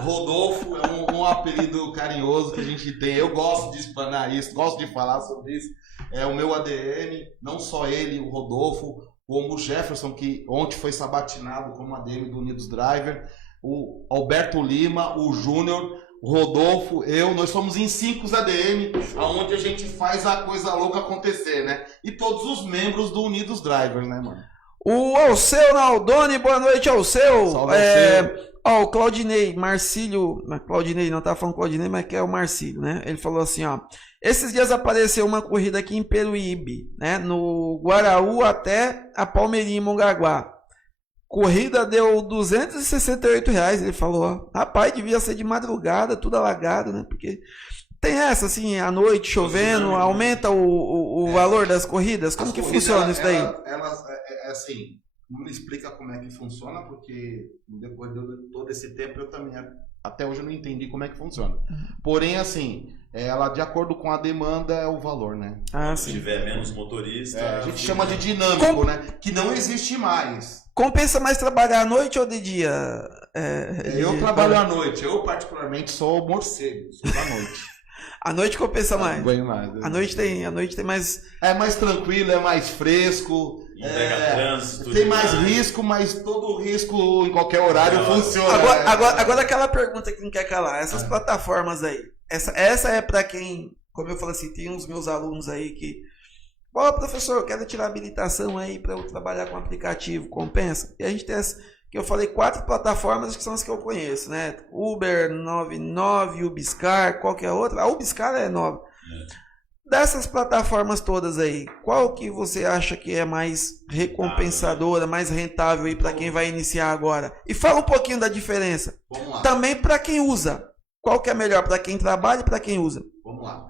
Rodolfo é um apelido carinhoso que a gente tem. Eu gosto de explanar isso, gosto de falar sobre isso. É o meu ADM, não só ele, o Rodolfo, como o Jefferson, que ontem foi sabatinado como ADM do Unidos Driver, o Alberto Lima, o Júnior, o Rodolfo, nós somos em 5 ADM, onde a gente faz a coisa louca acontecer, né? E todos os membros do Unidos Driver, né, mano? O Alceu Naldoni, boa noite, Alceu. Salve, Alceu. Ó, o Claudinei, Marcílio, Claudinei, não tava falando Claudinei, mas que é o Marcílio, né? Ele falou assim, ó: esses dias apareceu uma corrida aqui em Peruíbe, né? No Guaraú até a Palmeirinha, em Mongaguá. Corrida deu R$268, ele falou, ó. Rapaz, devia ser de madrugada, tudo alagado, né? Porque tem essa, assim, à noite, chovendo, aumenta o valor das corridas? Como que funciona isso daí? Assim, não me explica como é que funciona, porque depois de todo esse tempo eu também, até hoje eu não entendi como é que funciona. Porém, assim, ela de acordo com a demanda é o valor, né? Se tiver menos motorista... a gente chama de dinâmico, né? Que não existe mais. Compensa mais trabalhar à noite ou de dia? Eu trabalho à noite. Eu, particularmente, sou morcego. Sou da noite. À noite compensa mais. Bem mais. À noite tem mais... É mais tranquilo, é mais fresco. Trânsito. Tem mais risco, mas todo risco em qualquer horário funciona. Agora aquela pergunta que não quer calar. Essas plataformas aí. Essa é pra quem... Como eu falei assim, tem uns meus alunos aí que... Pô, professor, eu quero tirar habilitação aí para eu trabalhar com aplicativo, compensa? E a gente tem essa, que eu falei, 4 plataformas que são as que eu conheço, né? Uber 99, Ubiscar, qualquer outra. A Ubiscar é nova. Dessas plataformas todas aí, qual que você acha que é mais recompensadora, mais rentável aí para quem vai iniciar agora? E fala um pouquinho da diferença. Vamos lá. Também para quem usa. Qual que é melhor para quem trabalha e para quem usa? Vamos lá.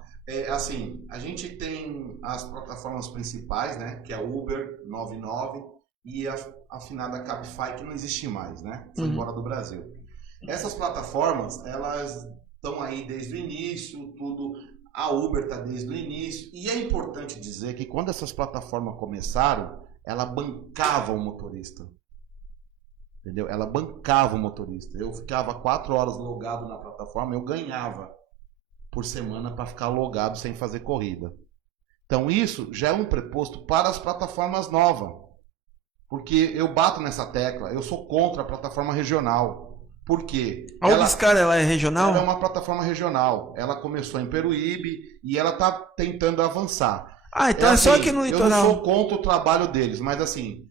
Assim, a gente tem as plataformas principais, né? Que é Uber 99 e a afinada Cabify, que não existe mais, né? Foi embora do Brasil. Essas plataformas, elas estão aí desde o início, tudo. A Uber está desde o início. E é importante dizer que quando essas plataformas começaram, ela bancava o motorista. Entendeu? Ela bancava o motorista. Eu ficava 4 horas logado na plataforma, eu ganhava por semana para ficar logado sem fazer corrida. Então isso já é um preposto para as plataformas novas. Porque eu bato nessa tecla, eu sou contra a plataforma regional. Por quê? A Ubiscar, ela é regional? Ela é uma plataforma regional. Ela começou em Peruíbe e ela está tentando avançar. Então é só aqui no litoral. Eu não sou contra o trabalho deles, mas assim,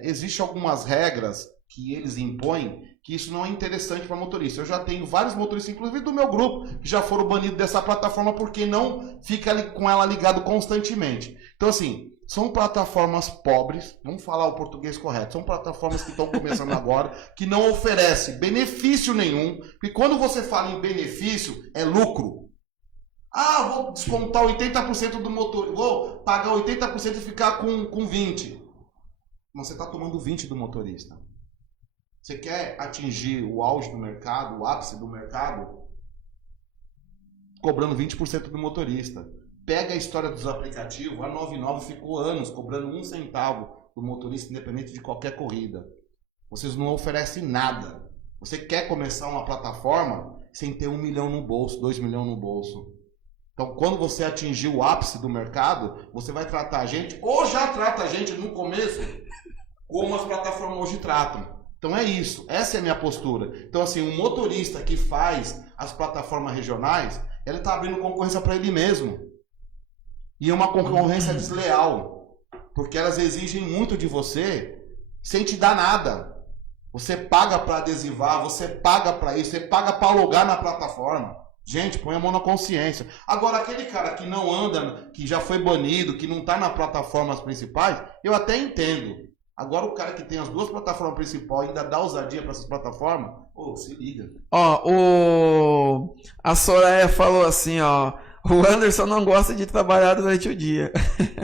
existem algumas regras que eles impõem que isso não é interessante para motorista. Eu já tenho vários motoristas, inclusive do meu grupo, que já foram banidos dessa plataforma porque não fica com ela ligado constantemente. Então, assim, são plataformas pobres, vamos falar o português correto, são plataformas que estão começando agora, que não oferecem benefício nenhum, porque quando você fala em benefício, é lucro. Vou descontar 80% do motor, vou pagar 80% e ficar com 20%. Mas você está tomando 20% do motorista. Você quer atingir o auge do mercado, o ápice do mercado, cobrando 20% do motorista. Pega a história dos aplicativos, a 99 ficou anos cobrando 1 centavo do motorista, independente de qualquer corrida. Vocês não oferecem nada. Você quer começar uma plataforma sem ter 1 milhão no bolso, 2 milhões no bolso. Então, quando você atingir o ápice do mercado, você vai tratar a gente, ou já trata a gente no começo, como as plataformas hoje tratam. Então é isso, essa é a minha postura. Então assim, o motorista que faz as plataformas regionais, ele está abrindo concorrência para ele mesmo. E é uma concorrência desleal, porque elas exigem muito de você sem te dar nada. Você paga para adesivar, você paga para isso, você paga para alugar na plataforma. Gente, põe a mão na consciência. Agora, aquele cara que não anda, que já foi banido, que não tá nas plataformas principais, eu até entendo. Agora, o cara que tem as duas plataformas principais ainda dá ousadia para essas plataformas, se liga. Ó, a Soraya falou assim, ó. O Anderson não gosta de trabalhar durante o dia.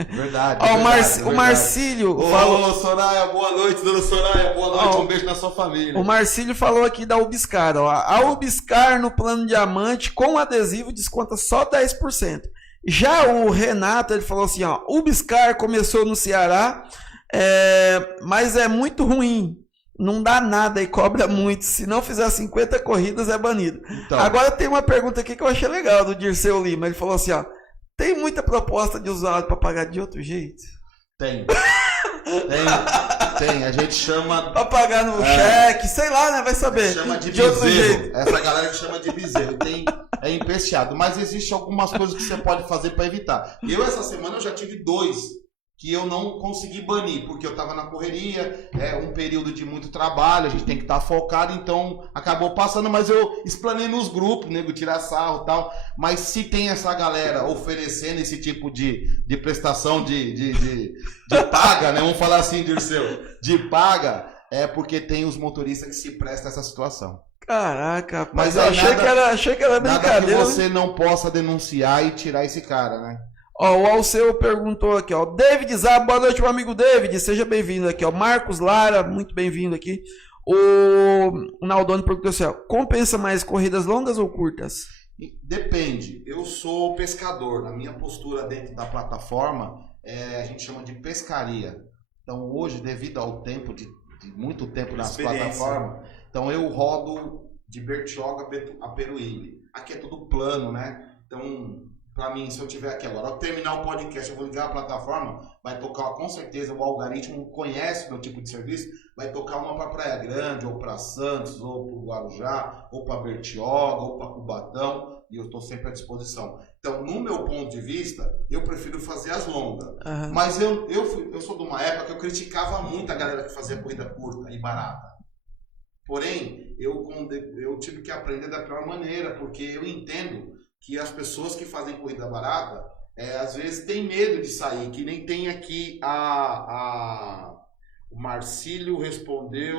Verdade. Ó, verdade, o Marcílio falou. Ô, Soraya, boa noite, dona Soraya. Boa noite, um beijo na sua família. O Marcílio falou aqui da Ubiscar, ó. A Ubiscar no plano diamante com adesivo desconta só 10%. Já o Renato, ele falou assim, ó. Ubiscar começou no Ceará, mas é muito ruim. Não dá nada e cobra muito. Se não fizer 50 corridas, é banido. Então, agora tem uma pergunta aqui que eu achei legal do Dirceu Lima. Ele falou assim, ó. Tem muita proposta de usuário para pagar de outro jeito? Tem. Tem. A gente chama... Pra pagar no cheque, sei lá, né? Vai saber. Chama de bezerro. Essa galera que chama de bezerro. É empesteado. Mas existe algumas coisas que você pode fazer para evitar. Essa semana eu já tive 2 que eu não consegui banir, porque eu estava na correria, um período de muito trabalho, a gente tem que estar focado, então acabou passando, mas eu explanei nos grupos, nego, tirar sarro e tal, mas se tem essa galera oferecendo esse tipo de prestação de paga, né, vamos falar assim, Dirceu, de paga, é porque tem os motoristas que se prestam a essa situação. Caraca, mas eu achei que era brincadeira. Nada que você não possa denunciar e tirar esse cara, né? Ó, o Alceu perguntou aqui, ó. David Zá, boa noite, meu amigo David. Seja bem-vindo aqui, ó. Marcos Lara, muito bem-vindo aqui. O Naldoni perguntou assim, ó. Compensa mais corridas longas ou curtas? Depende. Eu sou pescador. Na minha postura dentro da plataforma, a gente chama de pescaria. Então, hoje, devido ao tempo, de muito tempo nas plataformas, então eu rodo de Bertioga a Peruíbe. Aqui é tudo plano, né? Então... Pra mim, se eu tiver aqui agora, ao terminar o podcast, eu vou ligar a plataforma, vai tocar, com certeza, o algoritmo conhece o meu tipo de serviço, vai tocar uma para Praia Grande, ou para Santos, ou para Guarujá, ou para Bertioga, ou para Cubatão, e eu estou sempre à disposição. Então, no meu ponto de vista, eu prefiro fazer as longas. Uhum. Mas eu sou de uma época que eu criticava muito a galera que fazia corrida curta e barata. Porém, eu tive que aprender da pior maneira, porque eu entendo que as pessoas que fazem corrida barata, às vezes tem medo de sair, que nem tem aqui o Marcílio respondeu,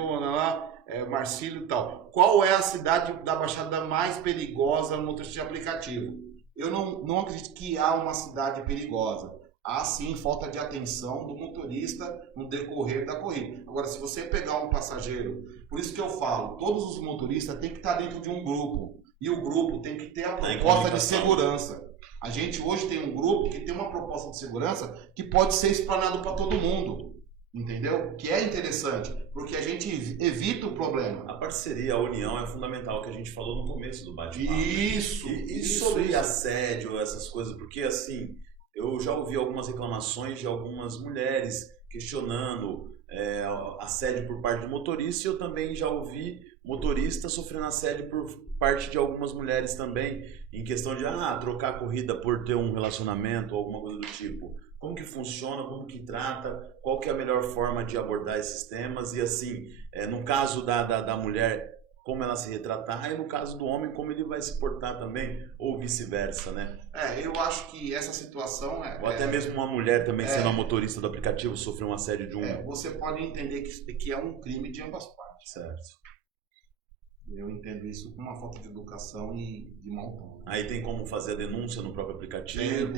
Marcílio e tal. Qual é a cidade da Baixada mais perigosa no motorista de aplicativo? Eu não acredito que há uma cidade perigosa. Há sim falta de atenção do motorista no decorrer da corrida. Agora, se você pegar um passageiro, por isso que eu falo, todos os motoristas têm que estar dentro de um grupo. E o grupo tem que ter a proposta de segurança. A gente hoje tem um grupo que tem uma proposta de segurança que pode ser explanado para todo mundo. Entendeu? Que é interessante, porque a gente evita o problema. A parceria, a união é fundamental, que a gente falou no começo do bate-papo. Isso! E sobre assédio, essas coisas, porque assim, eu já ouvi algumas reclamações de algumas mulheres questionando assédio por parte do motorista, e eu também já ouvi motorista sofrendo assédio por parte de algumas mulheres também, em questão de trocar a corrida por ter um relacionamento ou alguma coisa do tipo. Como que funciona, como que trata, qual que é a melhor forma de abordar esses temas, e assim, no caso da mulher, como ela se retratar, e no caso do homem, como ele vai se portar também, ou vice-versa, né? Eu acho que essa situação ou até mesmo uma mulher também sendo a motorista do aplicativo sofrer um assédio de um... Você pode entender que é um crime de ambas partes. Certo. Eu entendo isso com uma falta de educação e de mau tom. Aí tem como fazer a denúncia no próprio aplicativo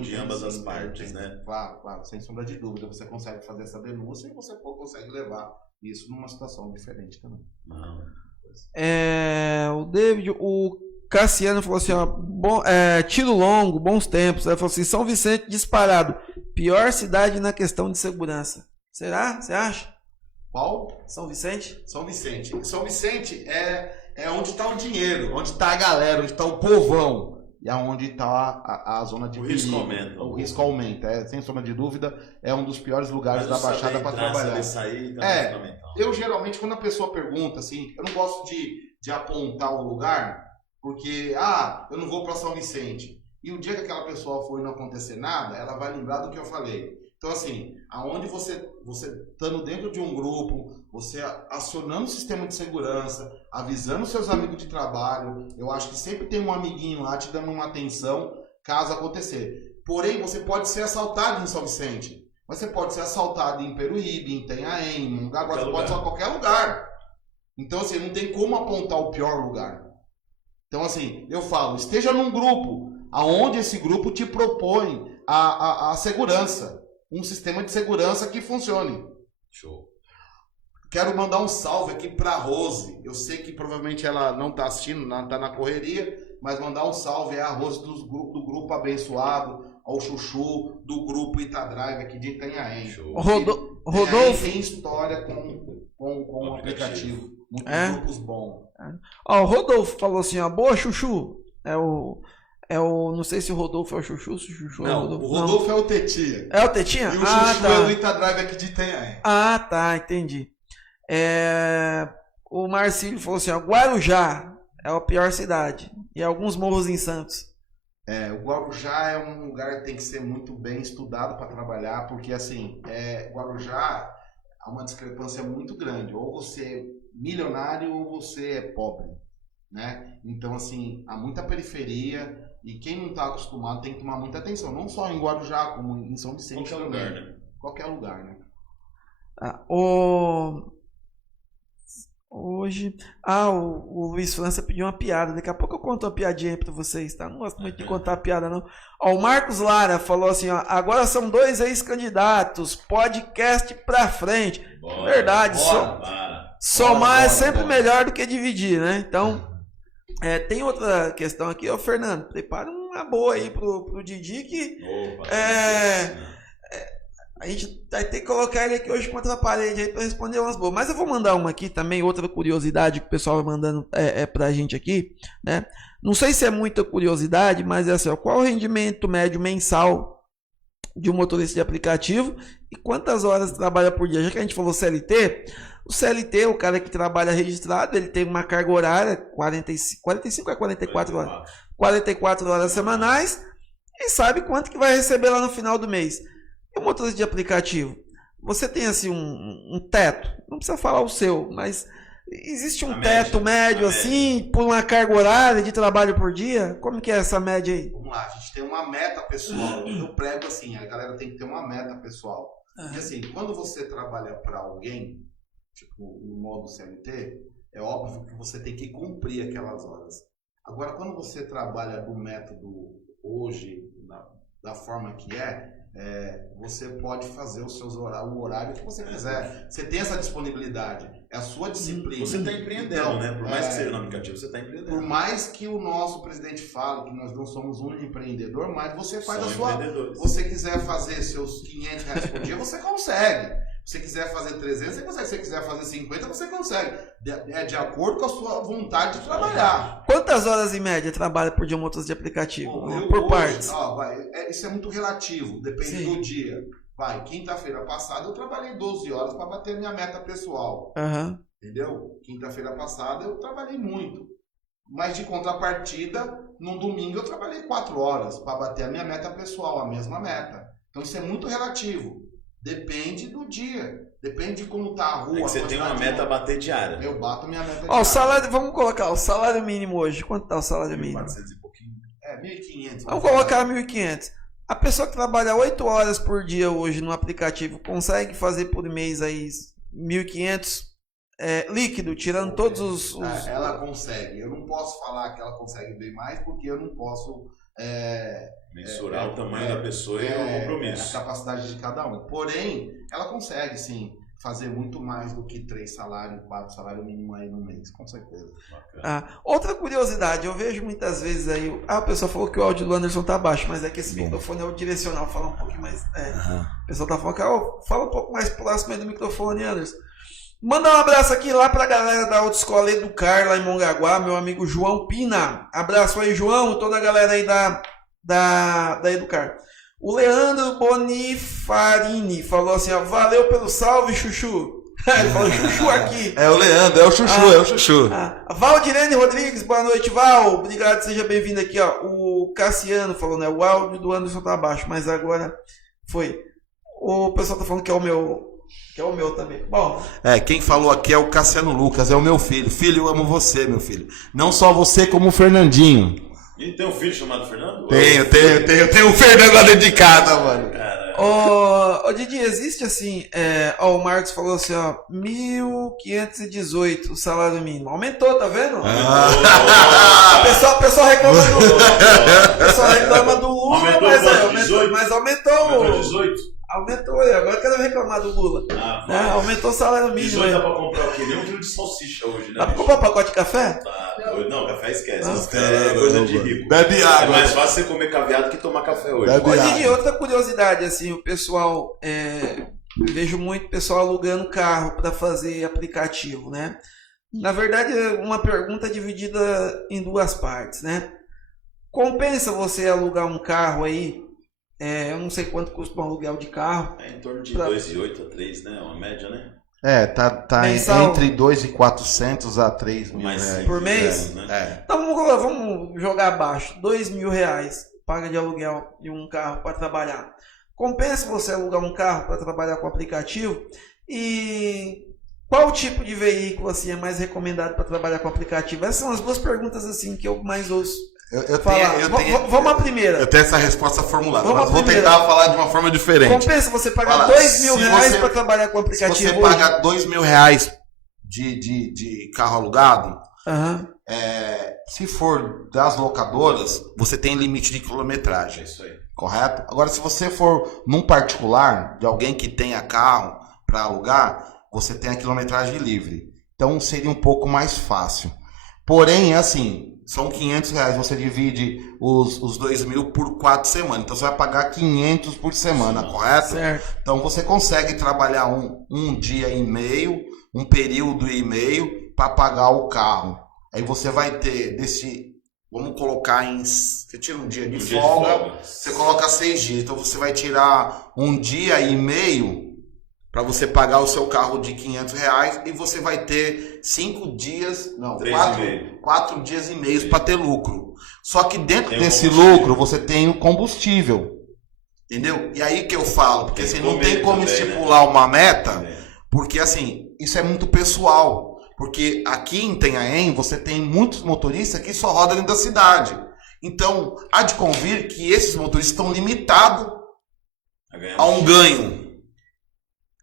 de ambas as partes, né? Claro, sem sombra de dúvida. Você consegue fazer essa denúncia e você consegue levar isso numa situação diferente também. O David, o Cassiano falou assim, ó, tiro longo, bons tempos. Ele falou assim, São Vicente disparado, pior cidade na questão de segurança. Será? Você acha? Qual? São Vicente? São Vicente. São Vicente é onde está o dinheiro, onde está a galera, onde está o povão. E é onde está a zona de perigo. Risco aumenta. O risco aumenta. Sem sombra de dúvida, é um dos piores lugares da Baixada para trabalhar. Eu geralmente, quando a pessoa pergunta, assim, eu não gosto de apontar o lugar, porque, eu não vou para São Vicente. E o dia que aquela pessoa for e não acontecer nada, ela vai lembrar do que eu falei. Então, assim, aonde você estando dentro de um grupo, você acionando o sistema de segurança, avisando seus amigos de trabalho, eu acho que sempre tem um amiguinho lá te dando uma atenção caso acontecer. Porém, você pode ser assaltado em São Vicente. Você pode ser assaltado em Peruíbe, em Itanhaém, em Mongaguá, você pode ser em qualquer lugar. Então, assim, não tem como apontar o pior lugar. Então, assim, eu falo, esteja num grupo, aonde esse grupo te propõe a segurança. Um sistema de segurança que funcione. Show. Quero mandar um salve aqui pra Rose. Eu sei que provavelmente ela não tá assistindo, tá na correria, mas mandar um salve a Rose do grupo Abençoado, ao Chuchu, do grupo Itadrive aqui de Itanhaém. Rodolfo tem história com o aplicativo. Muitos grupos bons. Ó, o Rodolfo falou assim, ó, boa Chuchu. É o. Não sei se o Rodolfo é o Chuchu, se o Chuchu não, é o Rodolfo. O Rodolfo não. É o Tetinha. É o Tetinha? E o Chuchu é o Itadrive aqui de Itanhaém. Ah, tá, entendi. O Marcílio falou assim, ó, Guarujá é a pior cidade. E alguns morros em Santos. O Guarujá é um lugar que tem que ser muito bem estudado para trabalhar, porque assim, Guarujá há uma discrepância muito grande. Ou você é milionário ou você é pobre, né? Então, assim, há muita periferia e quem não está acostumado tem que tomar muita atenção. Não só em Guarujá, como em São Vicente também. Lugar, né? Qualquer lugar, né? Hoje... o Luiz França pediu uma piada. Daqui a pouco eu conto uma piadinha aí pra vocês, tá? Não gosto muito de contar piada, não. O Marcos Lara falou assim, ó, agora são 2 ex-candidatos, podcast pra frente. Bora, verdade, somar é sempre melhor do que dividir, né? Então, tem outra questão aqui, ô Fernando, prepara uma boa aí pro Didi que... a gente vai ter que colocar ele aqui hoje contra a parede aí para responder umas boas. Mas eu vou mandar uma aqui também, outra curiosidade que o pessoal vai mandando pra gente aqui, né? Não sei se é muita curiosidade, mas é assim, ó, qual o rendimento médio mensal de um motorista de aplicativo e quantas horas trabalha por dia? Já que a gente falou CLT, o CLT, o cara que trabalha registrado, ele tem uma carga horária, 45 a 44 horas semanais e sabe quanto que vai receber lá no final do mês. O motorista de aplicativo, você tem assim um teto, não precisa falar o seu, mas existe um teto médio assim, por uma carga horária de trabalho por dia? Como que é essa média aí? Vamos lá, a gente tem uma meta pessoal, eu prego assim, a galera tem que ter uma meta pessoal. E assim, quando você trabalha para alguém, tipo no modo CLT, é óbvio que você tem que cumprir aquelas horas. Agora, quando você trabalha do método hoje, da forma que você pode fazer o horário que você quiser. Você tem essa disponibilidade. É a sua disciplina. Você está empreendendo, então, né? Por mais que seja no aplicativo, você está empreendendo. Por mais que o nosso presidente fale que nós não somos um empreendedor, mas você faz a sua... Você quiser fazer seus R$500 por dia, você consegue. Se você quiser fazer 300, você consegue. Se você quiser fazer 50, você consegue. É de acordo com a sua vontade de trabalhar. Quantas horas em média trabalha por dia um motorista de aplicativo? Por partes. Isso é muito relativo, depende do dia. Quinta-feira passada eu trabalhei 12 horas para bater minha meta pessoal. Entendeu? Quinta-feira passada eu trabalhei muito. Mas de contrapartida, no domingo eu trabalhei 4 horas para bater a minha meta pessoal, a mesma meta. Então isso é muito relativo. Depende do dia. Depende de como tá a rua. Você tem uma meta a bater diária. Eu bato minha meta diária. O salário, vamos colocar o salário mínimo hoje. Quanto tá o salário mínimo? 400 e pouquinho. 1.500. Vamos colocar 1.500. A pessoa que trabalha 8 horas por dia hoje no aplicativo consegue fazer por mês aí 1.500 líquido, tirando todos os... Ela consegue. Eu não posso falar que ela consegue bem mais porque eu não posso... mensurar o tamanho da pessoa e o compromisso. A capacidade de cada um. Porém, ela consegue sim fazer muito mais do que 3 salários, 4 salários mínimo aí no mês, com certeza. Outra curiosidade, eu vejo muitas vezes aí, a pessoa falou que o áudio do Anderson tá baixo, mas é que esse microfone é o direcional, fala um pouquinho mais. O pessoal tá falando que fala um pouco mais próximo aí do microfone, Anderson. Manda um abraço aqui lá pra galera da Autoescola Educar, lá em Mongaguá, meu amigo João Pina. Abraço aí, João, toda a galera aí da Educar. O Leandro Bonifarini falou assim, ó, valeu pelo salve, Chuchu. Ele falou chuchu aqui. É o Leandro, é o Chuchu, é o Chuchu. Valdirene Rodrigues, boa noite, Val. Obrigado, seja bem-vindo aqui, ó. O Cassiano falou, né? O áudio do Anderson tá baixo, mas agora foi. O pessoal tá falando que é o meu também. Bom. Quem falou aqui é o Cassiano Lucas, é o meu filho. Filho, eu amo você, meu filho. Não só você, como o Fernandinho. E tem um filho chamado Fernando? Tenho o Fernando lá dentro de casa, mano. Ô Didi, existe assim, o Marcos falou assim, ó, 1.518 o salário mínimo. Aumentou, tá vendo? O pessoal reclama do Lula, mas aumentou. Aumentou 18? Aumentou, agora eu quero reclamar do Lula. Aumentou o salário mínimo. 18 dá pra comprar o quê? Nem um quilo de salsicha hoje, né? Dá pra comprar um pacote de café? Não, café esquece. Café é coisa de rico. Bebe água. É mais fácil você comer caviar do que tomar café hoje. Didi, outra curiosidade, assim, o pessoal, vejo muito pessoal alugando carro para fazer aplicativo, né? Na verdade, é uma pergunta dividida em duas partes, né? Compensa você alugar um carro aí? Eu não sei quanto custa um aluguel de carro. Em torno de 2.800 a 3, né? Uma média, né? Tá mensal, entre 2.400 a 3 mil reais. Por mês? Né? Então vamos jogar abaixo. R$2.000 paga de aluguel de um carro para trabalhar. Compensa você alugar um carro para trabalhar com aplicativo? E qual tipo de veículo assim, é mais recomendado para trabalhar com aplicativo? Essas são as duas perguntas assim, que eu mais ouço. Vamos à primeira. Eu tenho essa resposta formulada, mas vou tentar falar de uma forma diferente. Compensa você pagar R$2.000 para trabalhar com aplicativo? Se você paga R$2.000 de carro alugado, se for das locadoras, você tem limite de quilometragem. É isso aí. Correto? Agora, se você for num particular, de alguém que tenha carro para alugar, você tem a quilometragem livre. Então seria um pouco mais fácil. Porém, assim, são R$500, você divide os 2.000 por 4 semanas. Então você vai pagar 500 por semana, correto? Certo. Então você consegue trabalhar um dia e meio, um período e meio para pagar o carro. Aí você vai ter vamos colocar você tira um dia de folga, você coloca 6 dias. Então você vai tirar um dia e meio para você pagar o seu carro de R$500 e você vai ter 5 dias, não, 4 dias e meio para ter lucro. Só que dentro desse lucro você tem o combustível, entendeu? E aí que eu falo, porque assim, não tem como estipular uma meta, porque assim, isso é muito pessoal. Porque aqui em Itanhaém você tem muitos motoristas que só rodam dentro da cidade. Então, há de convir que esses motoristas estão limitados a um ganho.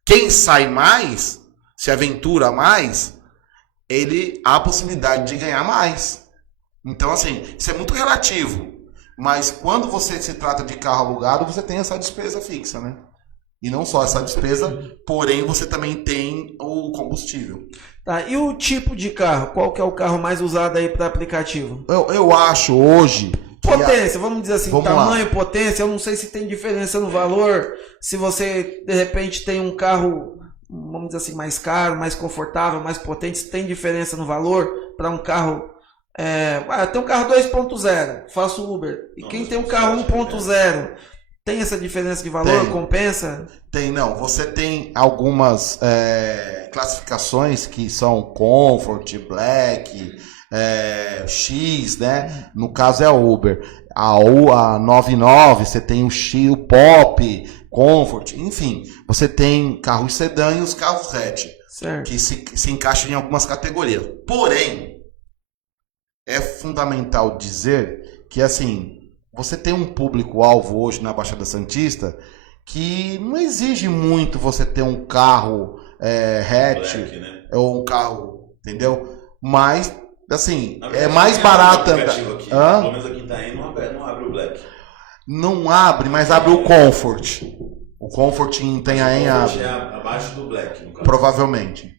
Quem sai mais, se aventura mais, há a possibilidade de ganhar mais. Então, assim, isso é muito relativo. Mas quando você se trata de carro alugado, você tem essa despesa fixa, né? E não só essa despesa, porém você também tem o combustível. Tá, e o tipo de carro? Qual que é o carro mais usado aí para aplicativo? Eu acho hoje... Potência, vamos dizer assim, vamos tamanho, lá. Potência, eu não sei se tem diferença no valor, se você de repente tem um carro, vamos dizer assim, mais caro, mais confortável, mais potente, se tem diferença no valor para um carro, tem um carro 2.0, faço Uber, e quem tem um carro 1.0, tem essa diferença de valor, compensa? Tem, não, você tem algumas classificações que são Comfort, Black... X, né? No caso é a Uber. A 99, você tem o X, o Pop, Comfort, enfim. Você tem carros sedã e os carros hatch, que se encaixam em algumas categorias. Porém, é fundamental dizer que, assim, você tem um público-alvo hoje na Baixada Santista que não exige muito você ter um carro hatch, Black, né? ou um carro, entendeu? Mas assim, é mais barata. Pelo menos aqui em Itanhaém não abre o Black. Não abre, mas abre o Comfort. O Comfort em Itanhaém abre. É abaixo do Black, no caso. Provavelmente.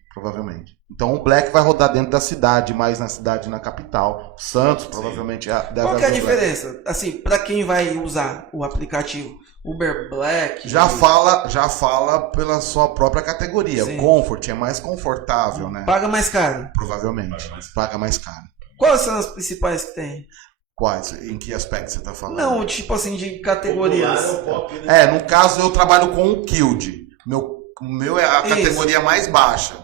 Então o Black vai rodar dentro da cidade, mais na cidade, na capital. Santos, provavelmente. Qual que é a diferença? Assim, para quem vai usar o aplicativo? Uber Black? Já fala pela sua própria categoria. Sim. O Comfort é mais confortável, né? Paga mais caro? Provavelmente. Paga mais caro. Quais são as principais que tem? Quais? Em que aspecto você está falando? Não, tipo assim, de categorias. Popular é o Pop, né? No caso eu trabalho com o Kild. o meu é a categoria mais baixa.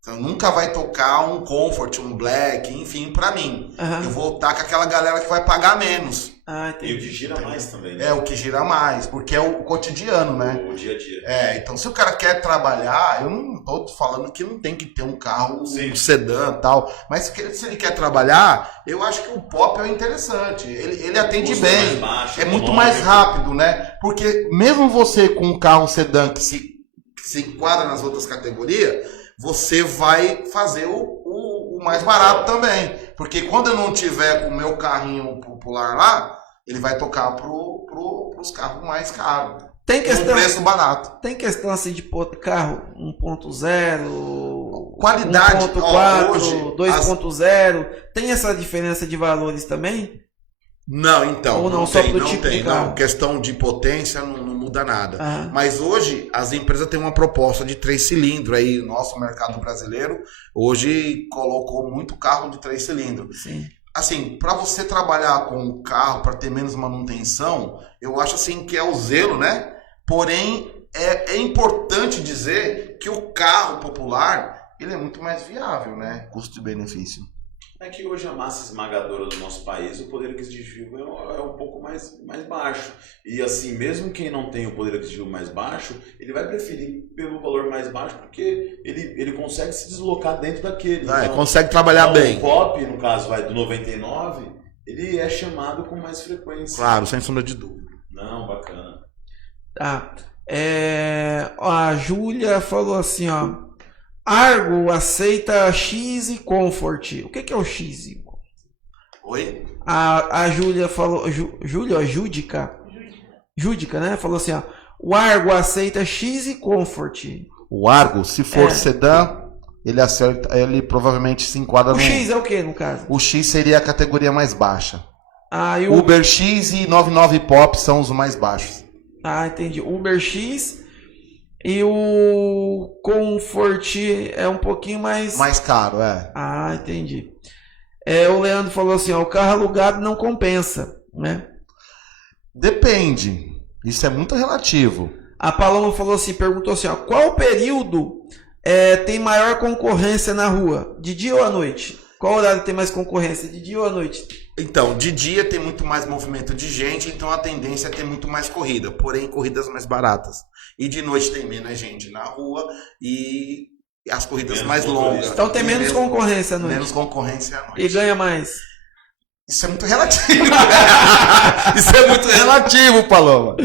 Então nunca vai tocar um Comfort, um Black, enfim, pra mim. Eu vou estar com aquela galera que vai pagar menos. E o que gira mais também, né? É, o que gira mais, porque é o cotidiano, né? O dia a dia. Então se o cara quer trabalhar, eu não tô falando que não tem que ter um carro, um sedã e tal, mas se ele quer trabalhar, eu acho que o Pop é interessante, ele atende bem, baixo, é muito mais rápido, né? Porque mesmo você com um carro sedã que se enquadra nas outras categorias, você vai fazer o mais barato também, porque quando eu não tiver com o meu carrinho popular lá, ele vai tocar pros carros mais caros. Tem questão, um preço barato. Tem questão assim de carro 1.0, qualidade, 1.4, hoje 2.0, tem essa diferença de valores também? Não, então, ou não, não só tem, pro não tipo tem, de carro? não. Questão de potência não muda nada. Ah. Mas hoje as empresas têm uma proposta de 3 cilindros aí, nosso mercado brasileiro hoje colocou muito carro de 3 cilindros. Sim. Assim, para você trabalhar com o carro, para ter menos manutenção, eu acho assim que é o zelo, né? Porém, é importante dizer que o carro popular, ele é muito mais viável, né? Custo e benefício. É que hoje a massa esmagadora do nosso país, o poder aquisitivo é um pouco mais baixo. E assim, mesmo quem não tem o poder aquisitivo mais baixo, ele vai preferir pelo valor mais baixo, porque ele consegue se deslocar dentro daquele. Então, consegue trabalhar bem. O Pop, no caso, do 99, ele é chamado com mais frequência. Claro, sem sombra de dúvida. Não, bacana. Tá. A Júlia falou assim, ó. Argo aceita X e Comfort. O que é o X? Oi? A Júlia falou. Júdica, né? Falou assim, ó. O Argo aceita X e Comfort. O Argo, se for sedã, ele provavelmente se enquadra no... O X é o que, no caso? O X seria a categoria mais baixa. E o Uber X e 99 Pop são os mais baixos. Entendi. Uber X e o Comfort é um pouquinho mais... Mais caro, é. Entendi. O Leandro falou assim, ó, o carro alugado não compensa, né? Depende. Isso é muito relativo. A Paloma falou assim, perguntou assim, ó, qual período tem maior concorrência na rua? De dia ou à noite? Qual horário tem mais concorrência? De dia ou à noite? Então, de dia tem muito mais movimento de gente, então a tendência é ter muito mais corrida, porém corridas mais baratas. E de noite tem menos gente na rua e as corridas mais longas. Então tem menos concorrência à noite. Menos concorrência à noite. E ganha mais. Isso é muito relativo. Isso é muito relativo, Paloma.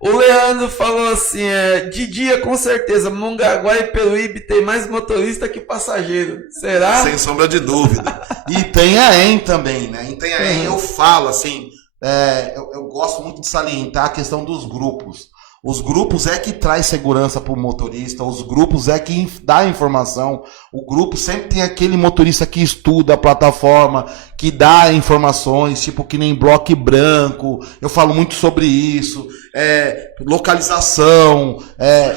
O Leandro falou assim, de dia com certeza, Mongaguá e Peruíbe tem mais motorista que passageiro. Será? Sem sombra de dúvida. E tem a EM também, né? Em Itanhaém eu falo assim, eu gosto muito de salientar a questão dos grupos. Os grupos é que traz segurança para o motorista, os grupos é que dá informação. O grupo sempre tem aquele motorista que estuda a plataforma, que dá informações, tipo que nem bloco branco. Eu falo muito sobre isso. Localização.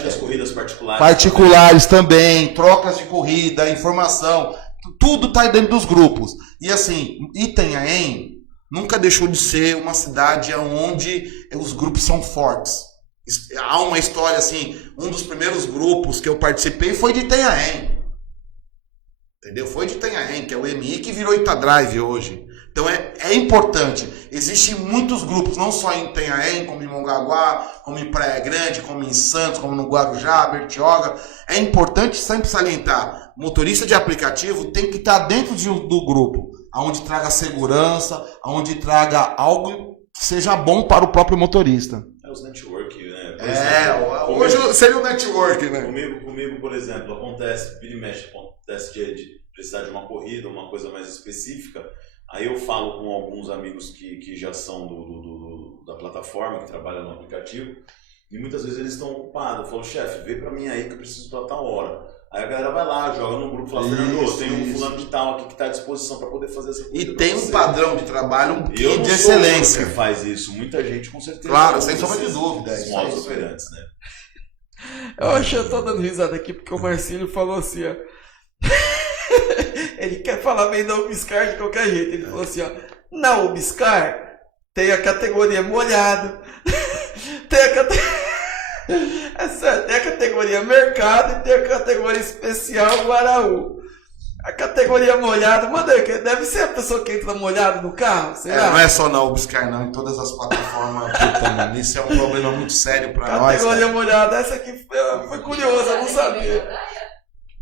As corridas particulares também, trocas de corrida, informação. Tudo está dentro dos grupos. E assim, Itanhaém nunca deixou de ser uma cidade onde os grupos são fortes. Há uma história assim, um dos primeiros grupos que eu participei foi de Itanhaém. Entendeu? Foi de Itanhaém, que é o MI, que virou Itadrive hoje. Então é importante. Existem muitos grupos, não só em Itanhaém, como em Mongaguá, como em Praia Grande, como em Santos, como no Guarujá, Bertioga. É importante sempre salientar, motorista de aplicativo tem que estar dentro do grupo, onde traga segurança, onde traga algo que seja bom para o próprio motorista. Os network, né? Hoje seria o network, né? Comigo, por exemplo, vira e mexe, acontece de precisar de uma corrida, uma coisa mais específica. Aí eu falo com alguns amigos que já são da plataforma, que trabalham no aplicativo, e muitas vezes eles estão ocupados. Eu falo, chefe, vê pra mim aí que eu preciso pra tal hora. Aí a galera vai lá, joga no grupo, fala, Fernando, tem um fulano de tal aqui que está à disposição para poder fazer essa corrida. E tem um padrão de trabalho de excelência. Que faz isso, muita gente com certeza. Claro, sem sombra de dúvida. Os modos operantes, né? Eu tô dando risada aqui porque o Marcílio falou assim, ó. Ele quer falar bem da UBSCar de qualquer jeito. Ele falou assim, ó. Na UBSCar tem a categoria molhado. Tem a categoria... Tem a categoria mercado e tem a categoria especial Guaraú. A categoria molhado, manda aí, deve ser a pessoa que entra molhado no carro, será? Não é só na UBSCar não, em todas as plataformas que estão. Isso é um problema muito sério para nós. Categoria molhada, essa aqui foi curiosa, eu não sabia.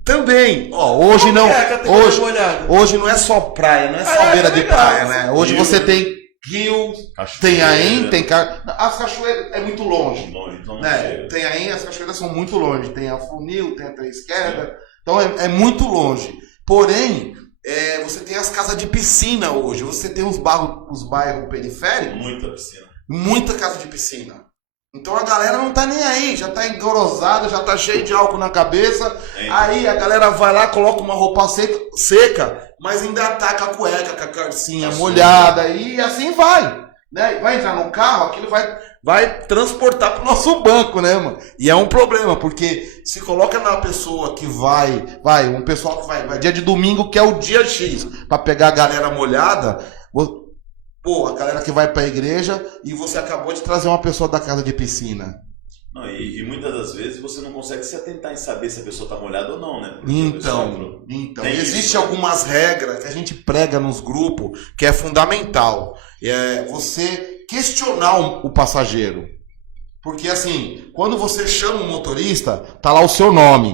Também, hoje Como não. que é a categoria molhada? Hoje não é só praia, não é só beira de legal. praia, né? Hoje Rio, você tem rio, tem Aém, tem as cachoeiras é muito longe. Então Né? Tem Aém, as cachoeiras são muito longe. Tem a Funil, tem a Três Quedas. Então é muito longe. Porém, você tem as casas de piscina hoje. Você tem os bairros periféricos. Muita piscina. Muita casa de piscina. Então a galera não tá nem aí, já tá engrosada, já tá cheio de álcool na cabeça. Aí a galera vai lá, coloca uma roupa seca, mas ainda ataca a cueca com a calcinha molhada e assim vai. Né? Vai entrar no carro, aquilo vai transportar pro nosso banco, né, mano? E é um problema, porque se coloca na pessoa que um pessoal que vai dia de domingo, que é o dia X, pra pegar a galera molhada. Pô, a galera que vai pra igreja e você acabou de trazer uma pessoa da casa de piscina. Não, e muitas das vezes você não consegue se atentar em saber se a pessoa tá molhada ou não, né? Porque Então existe né? algumas regras que a gente prega nos grupos que é fundamental. É você questionar o passageiro. Porque assim, quando você chama um motorista, tá lá o seu nome.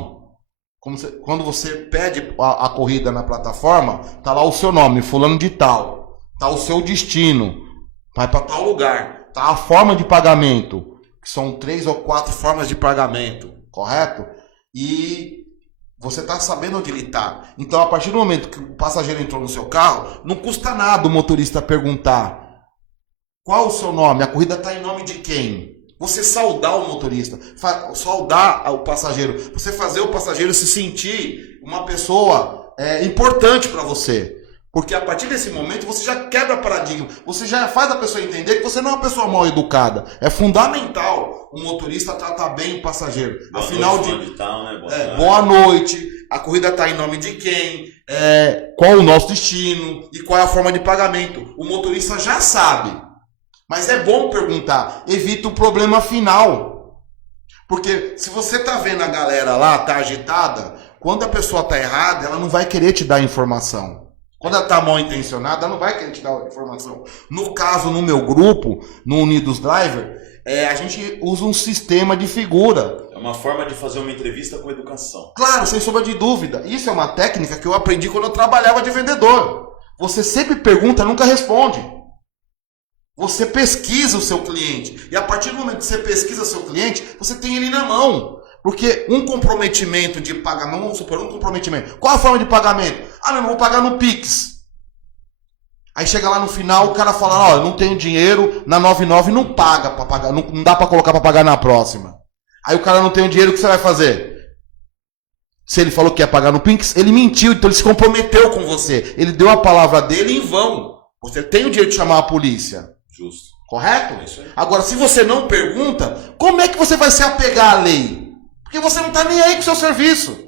Quando você pede a corrida na plataforma, tá lá o seu nome, fulano de tal. Tá o seu destino, vai para tal lugar, tá a forma de pagamento, que são 3 ou 4 formas de pagamento, correto? E você tá sabendo onde ele tá. Então, a partir do momento que o passageiro entrou no seu carro, não custa nada o motorista perguntar qual o seu nome, a corrida tá em nome de quem? Você saudar o motorista, saudar o passageiro, você fazer o passageiro se sentir uma pessoa importante para você. Porque a partir desse momento você já quebra paradigma, você já faz a pessoa entender que você não é uma pessoa mal educada. É fundamental o motorista tratar bem o passageiro. Afinal boa noite, a corrida está em nome de quem, qual o nosso destino e qual é a forma de pagamento. O motorista já sabe, mas é bom perguntar, evita o problema final. Porque se você está vendo a galera lá, tá agitada, quando a pessoa está errada, ela não vai querer te dar informação. Quando ela está mal intencionada, ela não vai querer te dar informação. No caso, no meu grupo, no Unidos Driver, a gente usa um sistema de figura. É uma forma de fazer uma entrevista com educação. Claro, sem sombra de dúvida. Isso é uma técnica que eu aprendi quando eu trabalhava de vendedor. Você sempre pergunta, nunca responde. Você pesquisa o seu cliente. E a partir do momento que você pesquisa o seu cliente, você tem ele na mão. Porque um comprometimento de pagamento, vamos supor, um comprometimento. Qual a forma de pagamento? Eu vou pagar no Pix. Aí chega lá no final, o cara fala, eu não tenho dinheiro, na 99 não paga para pagar, não dá para colocar para pagar na próxima. Aí o cara não tem o dinheiro, o que você vai fazer? Se ele falou que ia pagar no Pix, ele mentiu, então ele se comprometeu com você. Ele deu a palavra dele em vão. Você tem o direito de chamar a polícia. Justo. Correto? É isso aí. Agora, se você não pergunta, como é que você vai se apegar à lei? Porque você não está nem aí com o seu serviço.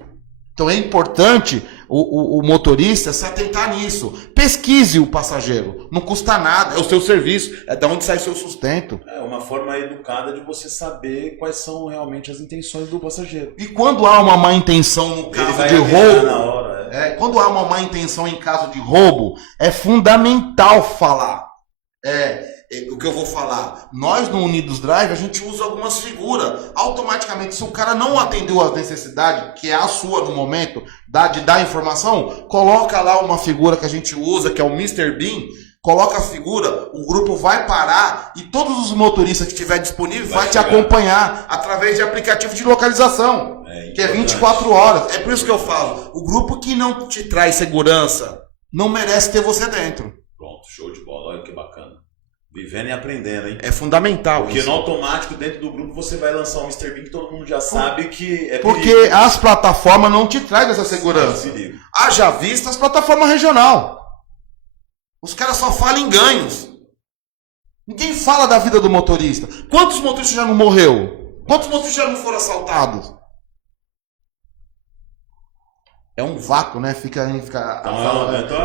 Então é importante o motorista se atentar nisso. Pesquise o passageiro. Não custa nada, é o seu serviço, é da onde sai o seu sustento. É uma forma educada de você saber quais são realmente as intenções do passageiro. E quando há uma má intenção no caso de roubo, na hora, quando há uma má intenção em caso de roubo, é fundamental falar. O que eu vou falar, nós no Unidos Drive, a gente usa algumas figuras. Automaticamente, se o cara não atendeu a necessidade, que é a sua no momento, de dar informação, coloca lá uma figura que a gente usa, que é o Mr. Bean, coloca a figura, o grupo vai parar e todos os motoristas que estiver disponível vai te acompanhar através de aplicativo de localização, que é 24 horas. É por isso que eu falo, o grupo que não te traz segurança não merece ter você dentro. Pronto, show de bola, olha que bacana. Vivendo e aprendendo, hein? É fundamental. Porque isso. no automático, dentro do grupo, você vai lançar um Mr. Bean que todo mundo já sabe que é porque perigo. As plataformas não te trazem essa segurança. Haja vista as plataformas regional. Os caras só falam em ganhos. Ninguém fala da vida do motorista. Quantos motoristas já não morreu? Quantos motoristas já não foram assaltados? É um vácuo, né? Então,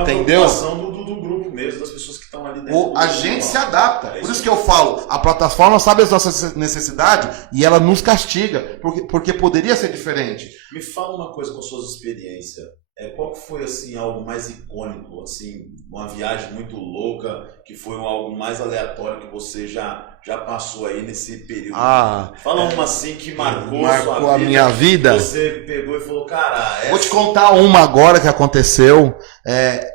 entendeu? É a preocupação do grupo mesmo. mesmo das pessoas que estão ali dentro. A gente se adapta. Por isso que eu falo, a plataforma sabe as nossas necessidades e ela nos castiga, porque poderia ser diferente. Me fala uma coisa com suas experiências. Qual que foi assim algo mais icônico, assim, uma viagem muito louca, que foi algo mais aleatório que você já passou aí nesse período? Fala uma assim que marcou a minha vida. Você pegou e falou, cara, vou te contar uma agora que aconteceu.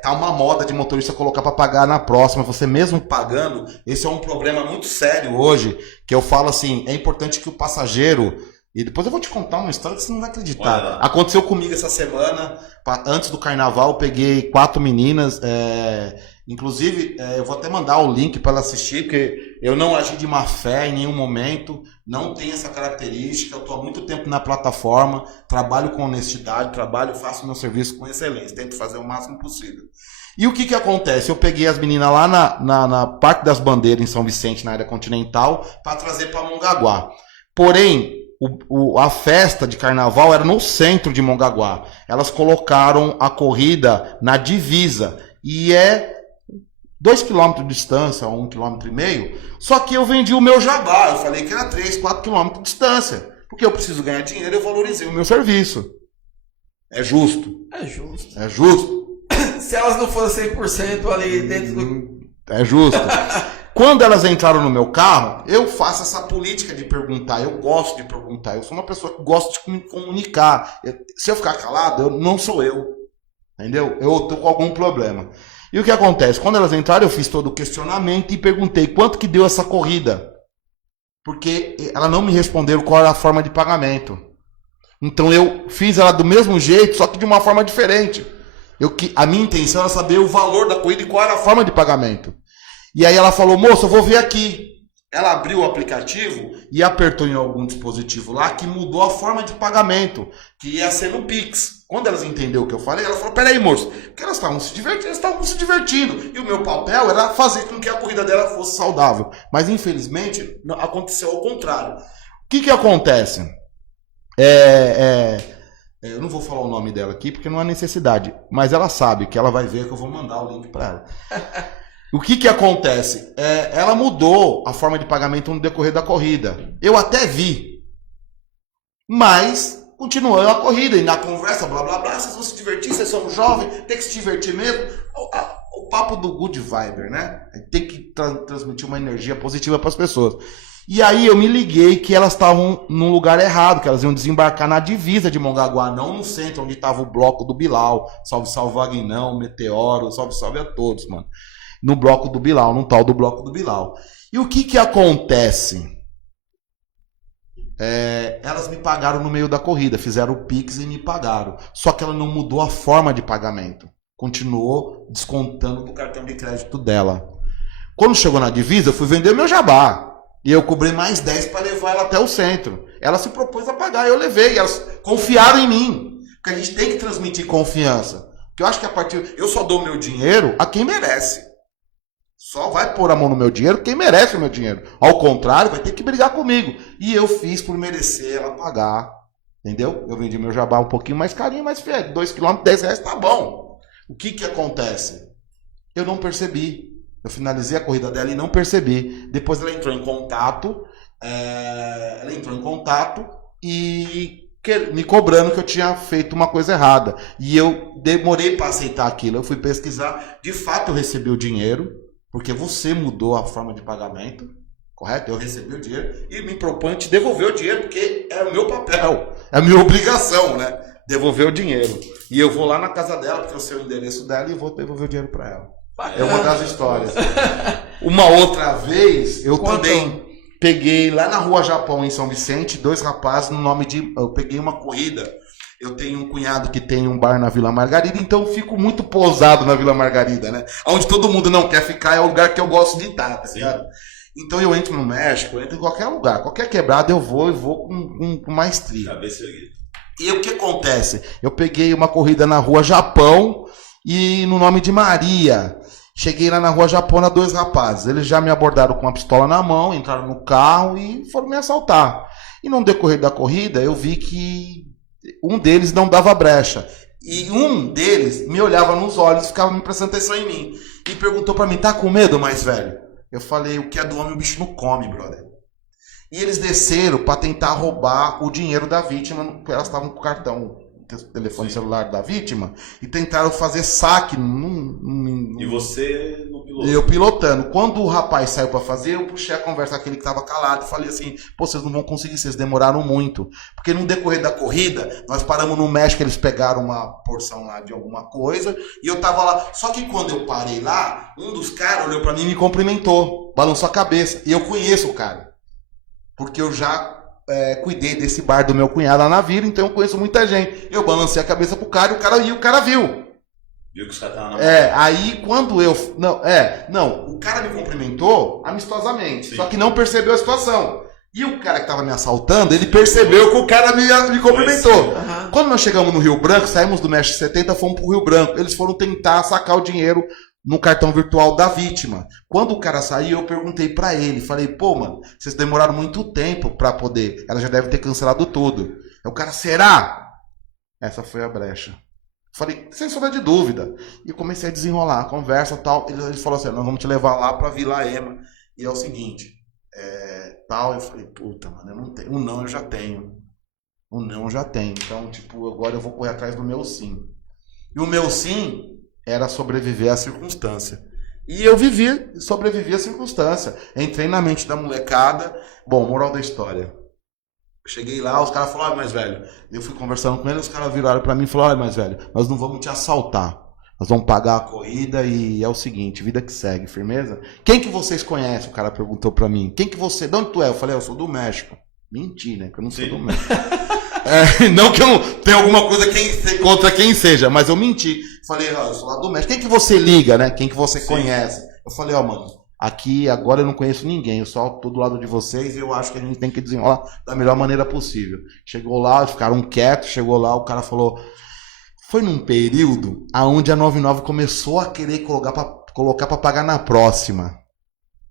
Tá uma moda de motorista colocar para pagar na próxima, você mesmo pagando. Esse é um problema muito sério hoje, que eu falo assim, é importante que o passageiro. E depois eu vou te contar uma história que você não vai acreditar. Aconteceu comigo essa semana, antes do carnaval, eu peguei 4 meninas. Inclusive, eu vou até mandar o link para ela assistir, porque eu não agi de má fé em nenhum momento, não tenho essa característica. Eu estou há muito tempo na plataforma, trabalho com honestidade, faço meu serviço com excelência, tento fazer o máximo possível. E o que acontece? Eu peguei as meninas lá na Parque das Bandeiras, em São Vicente, na área continental, para trazer para Mongaguá. Porém, a festa de carnaval era no centro de Mongaguá. Elas colocaram a corrida na divisa. E 2 km de distância, 1,5 km. Só que eu vendi o meu jabá. Eu falei que era 3, 4 km de distância. Porque eu preciso ganhar dinheiro, eu valorizei o meu serviço. É justo. É justo. É justo. Se elas não fossem 100% ali dentro do... É justo. Quando elas entraram no meu carro, eu faço essa política de perguntar. Eu gosto de perguntar. Eu sou uma pessoa que gosta de me comunicar. Se eu ficar calado, não sou eu. Entendeu? Eu tô com algum problema. E o que acontece? Quando elas entraram, eu fiz todo o questionamento e perguntei quanto que deu essa corrida. Porque elas não me responderam qual era a forma de pagamento. Então eu fiz ela do mesmo jeito, só que de uma forma diferente. A minha intenção era saber o valor da corrida e qual era a forma de pagamento. E aí ela falou, moça, eu vou ver aqui. Ela abriu o aplicativo e apertou em algum dispositivo lá que mudou a forma de pagamento, que ia ser no Pix. Quando elas entenderam o que eu falei, ela falou, peraí, moço, porque elas estavam se divertindo. E o meu papel era fazer com que a corrida dela fosse saudável. Mas, infelizmente, aconteceu ao contrário. O que acontece? Eu não vou falar o nome dela aqui, porque não há necessidade. Mas ela sabe que ela vai ver que eu vou mandar o link para ela. O que acontece? Ela mudou a forma de pagamento no decorrer da corrida. Eu até vi. Mas continuou a corrida. E na conversa, blá, blá, blá, vocês vão se divertir, vocês são jovens, tem que se divertir mesmo. O papo do good vibe, né? Tem que transmitir uma energia positiva para as pessoas. E aí eu me liguei que elas estavam num lugar errado, que elas iam desembarcar na divisa de Mongaguá, não no centro, onde estava o bloco do Bilal. Salve, salve, Vagnão, Meteoro, salve, salve a todos, mano. No bloco do Bilal, no tal do bloco do Bilal. E o que acontece? Elas me pagaram no meio da corrida, fizeram o Pix e me pagaram. Só que ela não mudou a forma de pagamento. Continuou descontando do cartão de crédito dela. Quando chegou na divisa, eu fui vender meu jabá. E eu cobrei mais 10 para levar ela até o centro. Ela se propôs a pagar, eu levei. Elas confiaram em mim. Porque a gente tem que transmitir confiança. Porque eu acho que eu só dou meu dinheiro a quem merece. Só vai pôr a mão no meu dinheiro quem merece o meu dinheiro. Ao contrário, vai ter que brigar comigo. E eu fiz por merecer ela pagar. Entendeu? Eu vendi meu jabá um pouquinho mais carinho, mas 2 km, 10 reais, tá bom. O que acontece? Eu não percebi. Eu finalizei a corrida dela e não percebi. Depois ela entrou em contato. E me cobrando que eu tinha feito uma coisa errada. E eu demorei para aceitar aquilo. Eu fui pesquisar. De fato, eu recebi o dinheiro. Porque você mudou a forma de pagamento, correto? Eu recebi o dinheiro e me proponho te devolver o dinheiro, porque é o meu papel, é a minha obrigação, né? Devolver o dinheiro. E eu vou lá na casa dela, porque eu sei o endereço dela, e vou devolver o dinheiro para ela. É uma das histórias. Uma outra vez, eu também peguei lá na Rua Japão, em São Vicente, 2 rapazes no nome de... Eu peguei uma corrida. Eu tenho um cunhado que tem um bar na Vila Margarida, então eu fico muito pousado na Vila Margarida, né? Onde todo mundo não quer ficar, é o lugar que eu gosto de estar, tá ligado? Então eu entro no México, eu entro em qualquer lugar, qualquer quebrada eu vou com maestria. E o que acontece? Eu peguei uma corrida na Rua Japão e no nome de Maria. Cheguei lá na Rua Japona, 2 rapazes. Eles já me abordaram com uma pistola na mão, entraram no carro e foram me assaltar. E no decorrer da corrida eu vi que um deles não dava brecha. E um deles me olhava nos olhos, ficava me prestando atenção em mim. E perguntou pra mim, tá com medo, mais velho? Eu falei, o que é do homem o bicho não come, brother. E eles desceram pra tentar roubar o dinheiro da vítima, porque elas estavam com o cartão, telefone celular da vítima, e tentaram fazer saque. E você no piloto? Eu pilotando. Quando o rapaz saiu pra fazer, eu puxei a conversa aquele que tava calado e falei assim, pô, vocês não vão conseguir, vocês demoraram muito. Porque no decorrer da corrida, nós paramos no México, eles pegaram uma porção lá de alguma coisa, e eu tava lá. Só que quando eu parei lá, um dos caras olhou pra mim e me cumprimentou, balançou a cabeça. E eu conheço o cara. Porque eu já cuidei desse bar do meu cunhado lá na vila, então eu conheço muita gente. Eu balancei a cabeça pro cara e o cara viu. Viu que os caras estavam na mão? Aí quando eu... Não, o cara me cumprimentou amistosamente, Sim. só que não percebeu a situação. E o cara que tava me assaltando, ele percebeu que o cara me cumprimentou. Aham. Quando nós chegamos no Rio Branco, saímos do México 70, fomos pro Rio Branco. Eles foram tentar sacar o dinheiro no cartão virtual da vítima. Quando o cara saiu, eu perguntei pra ele, falei, pô, mano, vocês demoraram muito tempo pra poder, ela já deve ter cancelado tudo. Aí o cara, será? Essa foi a brecha. Falei, sem sombra de dúvida. E comecei a desenrolar a conversa e tal. Ele falou assim, nós vamos te levar lá pra Vila Ema. E é o seguinte, tal. Eu falei, puta, mano, eu não tenho. Um não eu já tenho. Um não eu já tenho. Então, tipo, agora eu vou correr atrás do meu sim. E o meu sim era sobreviver à circunstância. E eu sobrevivi à circunstância. Entrei na mente da molecada. Bom, moral da história. Cheguei lá, os caras falaram, mais velho. Eu fui conversando com eles, os caras viraram pra mim e falaram, mais velho, nós não vamos te assaltar. Nós vamos pagar a corrida e é o seguinte, vida que segue, firmeza? Quem que vocês conhecem? O cara perguntou pra mim. Quem que você... De onde tu é? Eu falei, eu sou do México. Menti, né? Que eu não sou do México. Não que eu não tenha alguma coisa contra quem seja, mas eu menti. Falei, eu sou lá do México. Quem que você liga, né? Quem que você conhece? Eu falei, mano, aqui agora eu não conheço ninguém, eu só tô do lado de vocês e eu acho que a gente tem que desenrolar da melhor maneira possível. Chegou lá, ficaram quietos, chegou lá, o cara falou... Foi num período onde a 99 começou a querer colocar pra pagar na próxima.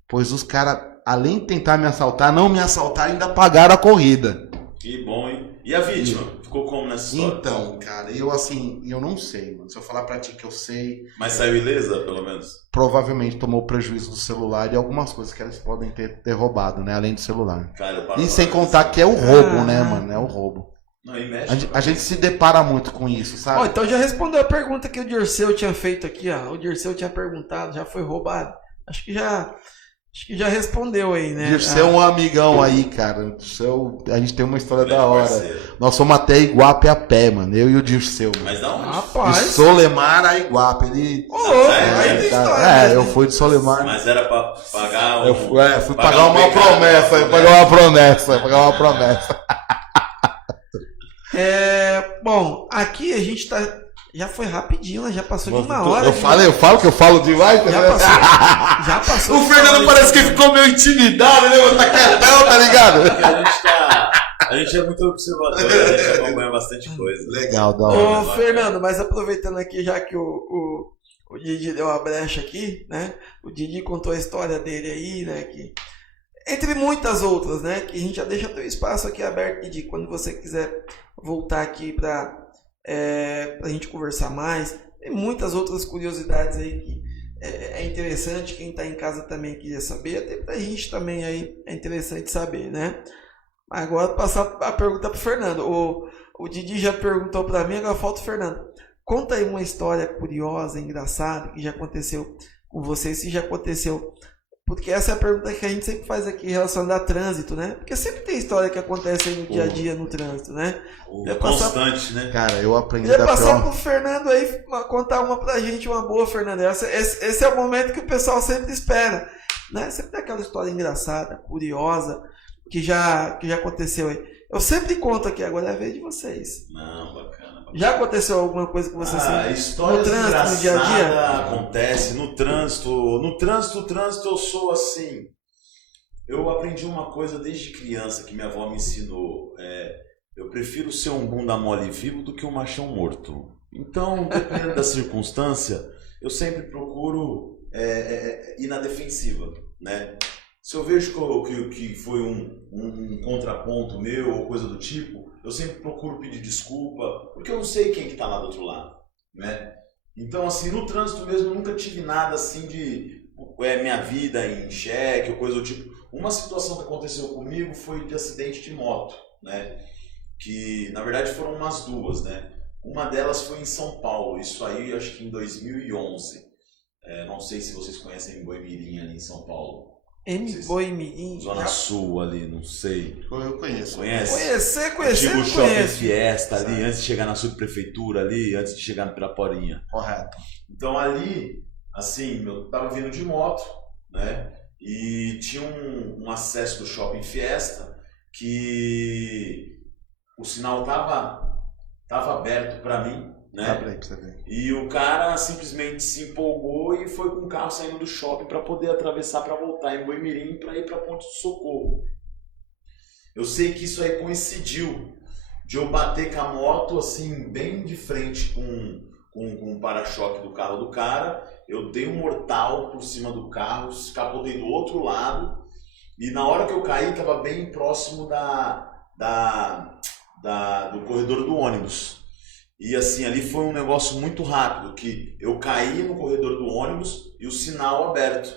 Pois os caras, além de tentar me assaltar, não me assaltaram, ainda pagaram a corrida. Que bom, hein? E a vítima? Ficou como nessa história? Então, cara, eu não sei, mano. Se eu falar pra ti que eu sei... Mas saiu ilesa, pelo menos? Provavelmente tomou prejuízo do celular e algumas coisas que eles podem ter roubado, né? Além do celular. Cara, eu paro E pra sem pensar. contar que é o roubo, né, mano? É o roubo. Não, e mexe, A gente se depara muito com isso, sabe? Ó, então já respondeu a pergunta que o Dirceu tinha feito aqui, ó. O Dirceu tinha perguntado, já foi roubado. Acho que já respondeu aí, né? Dirceu é um amigão aí, cara. Dirceu, a gente tem uma história grande da hora. parceiro. Nós fomos até Iguape a pé, mano. Eu e o Dirceu. Mano. Mas da onde? De Rapaz. Solemar a Iguape. Ele... Ô, louco, É, aí tem história. eu fui de Solemar. Mas era pra pagar Eu fui pagar um uma pecado, promessa. né? Pagar uma promessa. Bom, aqui a gente tá... Já foi rapidinho, né? Já passou de uma hora. Eu falo que eu falo demais. Já passou. O de uma Fernando hora. parece que ficou meio intimidado, né? Tá quietão, tá ligado? Porque a gente é muito observador, a gente acompanha bastante coisa. Legal, da hora. Ô, Fernando, mas aproveitando aqui, já que o Didi deu a brecha aqui, né? O Didi contou a história dele aí, né? Que, entre muitas outras, né? Que a gente já deixa teu espaço aqui aberto, Didi, quando você quiser voltar aqui pra gente conversar mais. Tem muitas outras curiosidades aí que é interessante, quem tá em casa também queria saber, até pra gente também aí é interessante saber, né? Agora passar a pergunta pro Fernando. O Didi já perguntou pra mim, agora falta o Fernando. Conta aí uma história curiosa, engraçada, que já aconteceu com você, se já aconteceu. Porque essa é a pergunta que a gente sempre faz aqui relacionada a trânsito, né? Porque sempre tem história que acontece aí no dia a dia no trânsito, né? Constante, né? Cara, eu aprendi Ia da passar pior... pro Fernando aí, contar uma pra gente, uma boa, Fernando. Esse é o momento que o pessoal sempre espera, né? Sempre tem aquela história engraçada, curiosa, que já aconteceu aí. Eu sempre conto aqui, agora é a vez de vocês. Não, bacana. Já aconteceu alguma coisa que você Histórias no trânsito, no dia a dia? engraçadas acontece no trânsito. No trânsito eu sou assim. Eu aprendi uma coisa desde criança que minha avó me ensinou. Eu prefiro ser um bunda mole vivo do que um machão morto. Então, dependendo da circunstância, eu sempre procuro ir na defensiva, né? se eu vejo que foi um contraponto meu ou coisa do tipo, eu sempre procuro pedir desculpa, porque eu não sei quem que tá lá do outro lado, né? Então, assim, no trânsito mesmo, eu nunca tive nada assim de minha vida em xeque ou coisa do tipo. Uma situação que aconteceu comigo foi de acidente de moto, né? Que, na verdade, foram umas duas, né? Uma delas foi em São Paulo, isso aí acho que em 2011. Não sei se vocês conhecem Boimirim ali em São Paulo. Boimirim. Zona Sul ali, não sei. Eu conheço. Conhece? Conhecer, Antigo não Shopping conheço. Fiesta ali, antes de chegar na subprefeitura ali, antes de chegar no Piraporinha. Correto. Então ali, assim, eu tava vindo de moto, né? E tinha um acesso do Shopping Fiesta que o sinal tava aberto para mim, né? Abre aí pra você ver. E o cara simplesmente se empolgou e foi com o carro saindo do shopping para poder atravessar para voltar em Boimirim para ir para Ponte do Socorro. Eu sei que isso aí coincidiu de eu bater com a moto assim bem de frente com o para-choque do carro do cara. Eu dei um mortal por cima do carro, capotei do outro lado e na hora que eu caí estava bem próximo do corredor do ônibus. E assim, ali foi um negócio muito rápido, que eu caí no corredor do ônibus e o sinal aberto.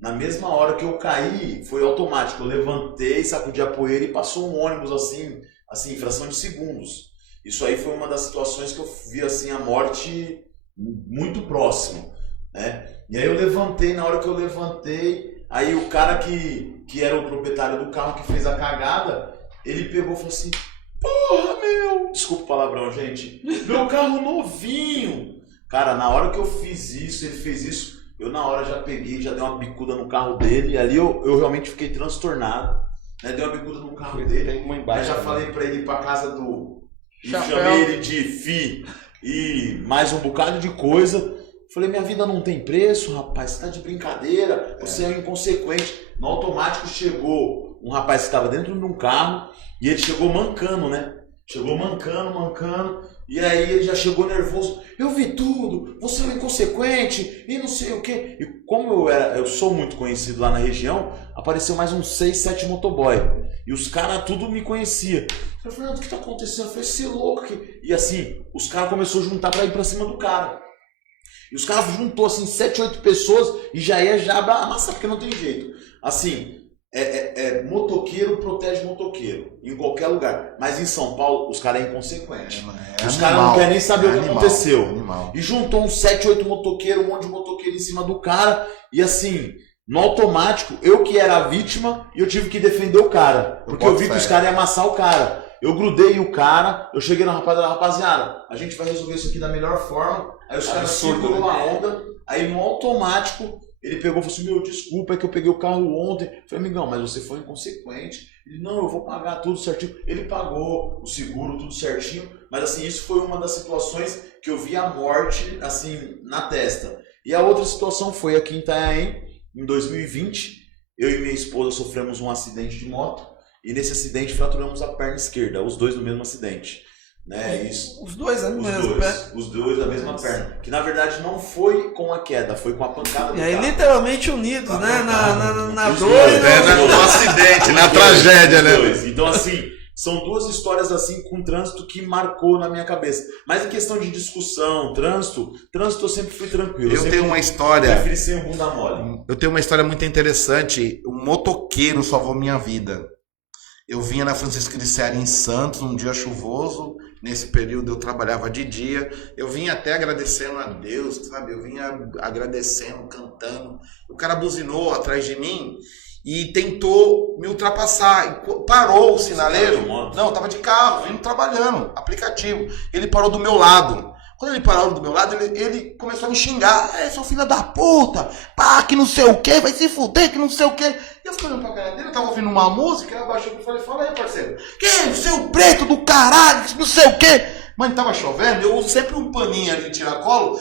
Na mesma hora que eu caí, foi automático. Eu levantei, sacudi a poeira e passou um ônibus assim, em fração de segundos. Isso aí foi uma das situações que eu vi assim a morte muito próximo, né? E aí eu levantei, na hora que eu levantei, aí o cara que era o proprietário do carro que fez a cagada, ele pegou e falou assim: porra, meu! Desculpa o palavrão, gente. Meu carro novinho! Cara, na hora que eu fiz isso, ele fez isso, eu na hora já peguei, já dei uma bicuda no carro dele, e ali eu realmente fiquei transtornado, né? Dei uma bicuda no carro dele, aí já falei pra ele ir pra casa do... E chamei ele de fi e mais um bocado de coisa. Falei, minha vida não tem preço, rapaz, você tá de brincadeira, você é um inconsequente. No automático chegou um rapaz que estava dentro de um carro e ele chegou mancando, né? Chegou mancando, e aí ele já chegou nervoso. Eu vi tudo, você é um inconsequente e não sei o quê. E como eu sou muito conhecido lá na região, apareceu mais uns 6, 7 motoboy. E os caras tudo me conheciam. Eu falei, Fernando, o que tá acontecendo? Eu falei, você é louco aqui. E assim, os caras começaram a juntar pra ir pra cima do cara. E os caras juntou assim 7, 8 pessoas e já ia amassar, porque não tem jeito. Assim, motoqueiro protege motoqueiro em qualquer lugar. Mas em São Paulo, os caras é inconsequente. Os caras não querem nem saber o que aconteceu. E juntou uns 7, 8 motoqueiros, um monte de motoqueiro em cima do cara. E assim, no automático, eu que era a vítima, eu tive que defender o cara. Porque eu vi que os caras iam amassar o cara. Eu grudei o cara, eu cheguei na rapaziada, a gente vai resolver isso aqui da melhor forma. Aí os caras surtam uma onda, aí no automático, ele pegou e falou assim, meu, desculpa, é que eu peguei o carro ontem. Eu falei, amigão, mas você foi inconsequente. Ele, não, eu vou pagar tudo certinho. Ele pagou o seguro, tudo certinho. Mas assim, isso foi uma das situações que eu vi a morte, assim, na testa. E a outra situação foi aqui em Itanhaém, em 2020. Eu e minha esposa sofremos um acidente de moto. E nesse acidente fraturamos a perna esquerda, os dois no mesmo acidente. Né? Isso. Os dois ali mesmo, né? Os dois da mesma perna. Que na verdade não foi com a queda, foi com a pancada do E aí carro. literalmente unidos, né? Na Os dor dois, e No acidente, na tragédia, né? Então assim, são duas histórias assim com trânsito que marcou na minha cabeça. Mas em questão de discussão, trânsito eu sempre fui tranquilo. Eu tenho uma história. Preferi ser um bunda mole. Eu tenho uma história muito interessante. Um motoqueiro salvou minha vida. Eu vinha na Francisco de Sérgio em Santos, um dia chuvoso. Nesse período eu trabalhava de dia. Eu vinha até agradecendo a Deus, sabe? Eu vinha agradecendo, cantando. O cara buzinou atrás de mim e tentou me ultrapassar. Parou o sinaleiro. Não, eu tava de carro, vindo trabalhando, aplicativo. Ele parou do meu lado. Quando ele parou do meu lado, ele começou a me xingar. Seu filho da puta, pá, que não sei o que, vai se fuder, que não sei o que. E eu fiquei olhando pra cara dele, eu tava ouvindo uma música, eu abaixei e falei, fala aí, parceiro. Que? Seu preto do caralho, não sei o que. Mano, tava chovendo, eu uso sempre um paninho ali de tiracolo,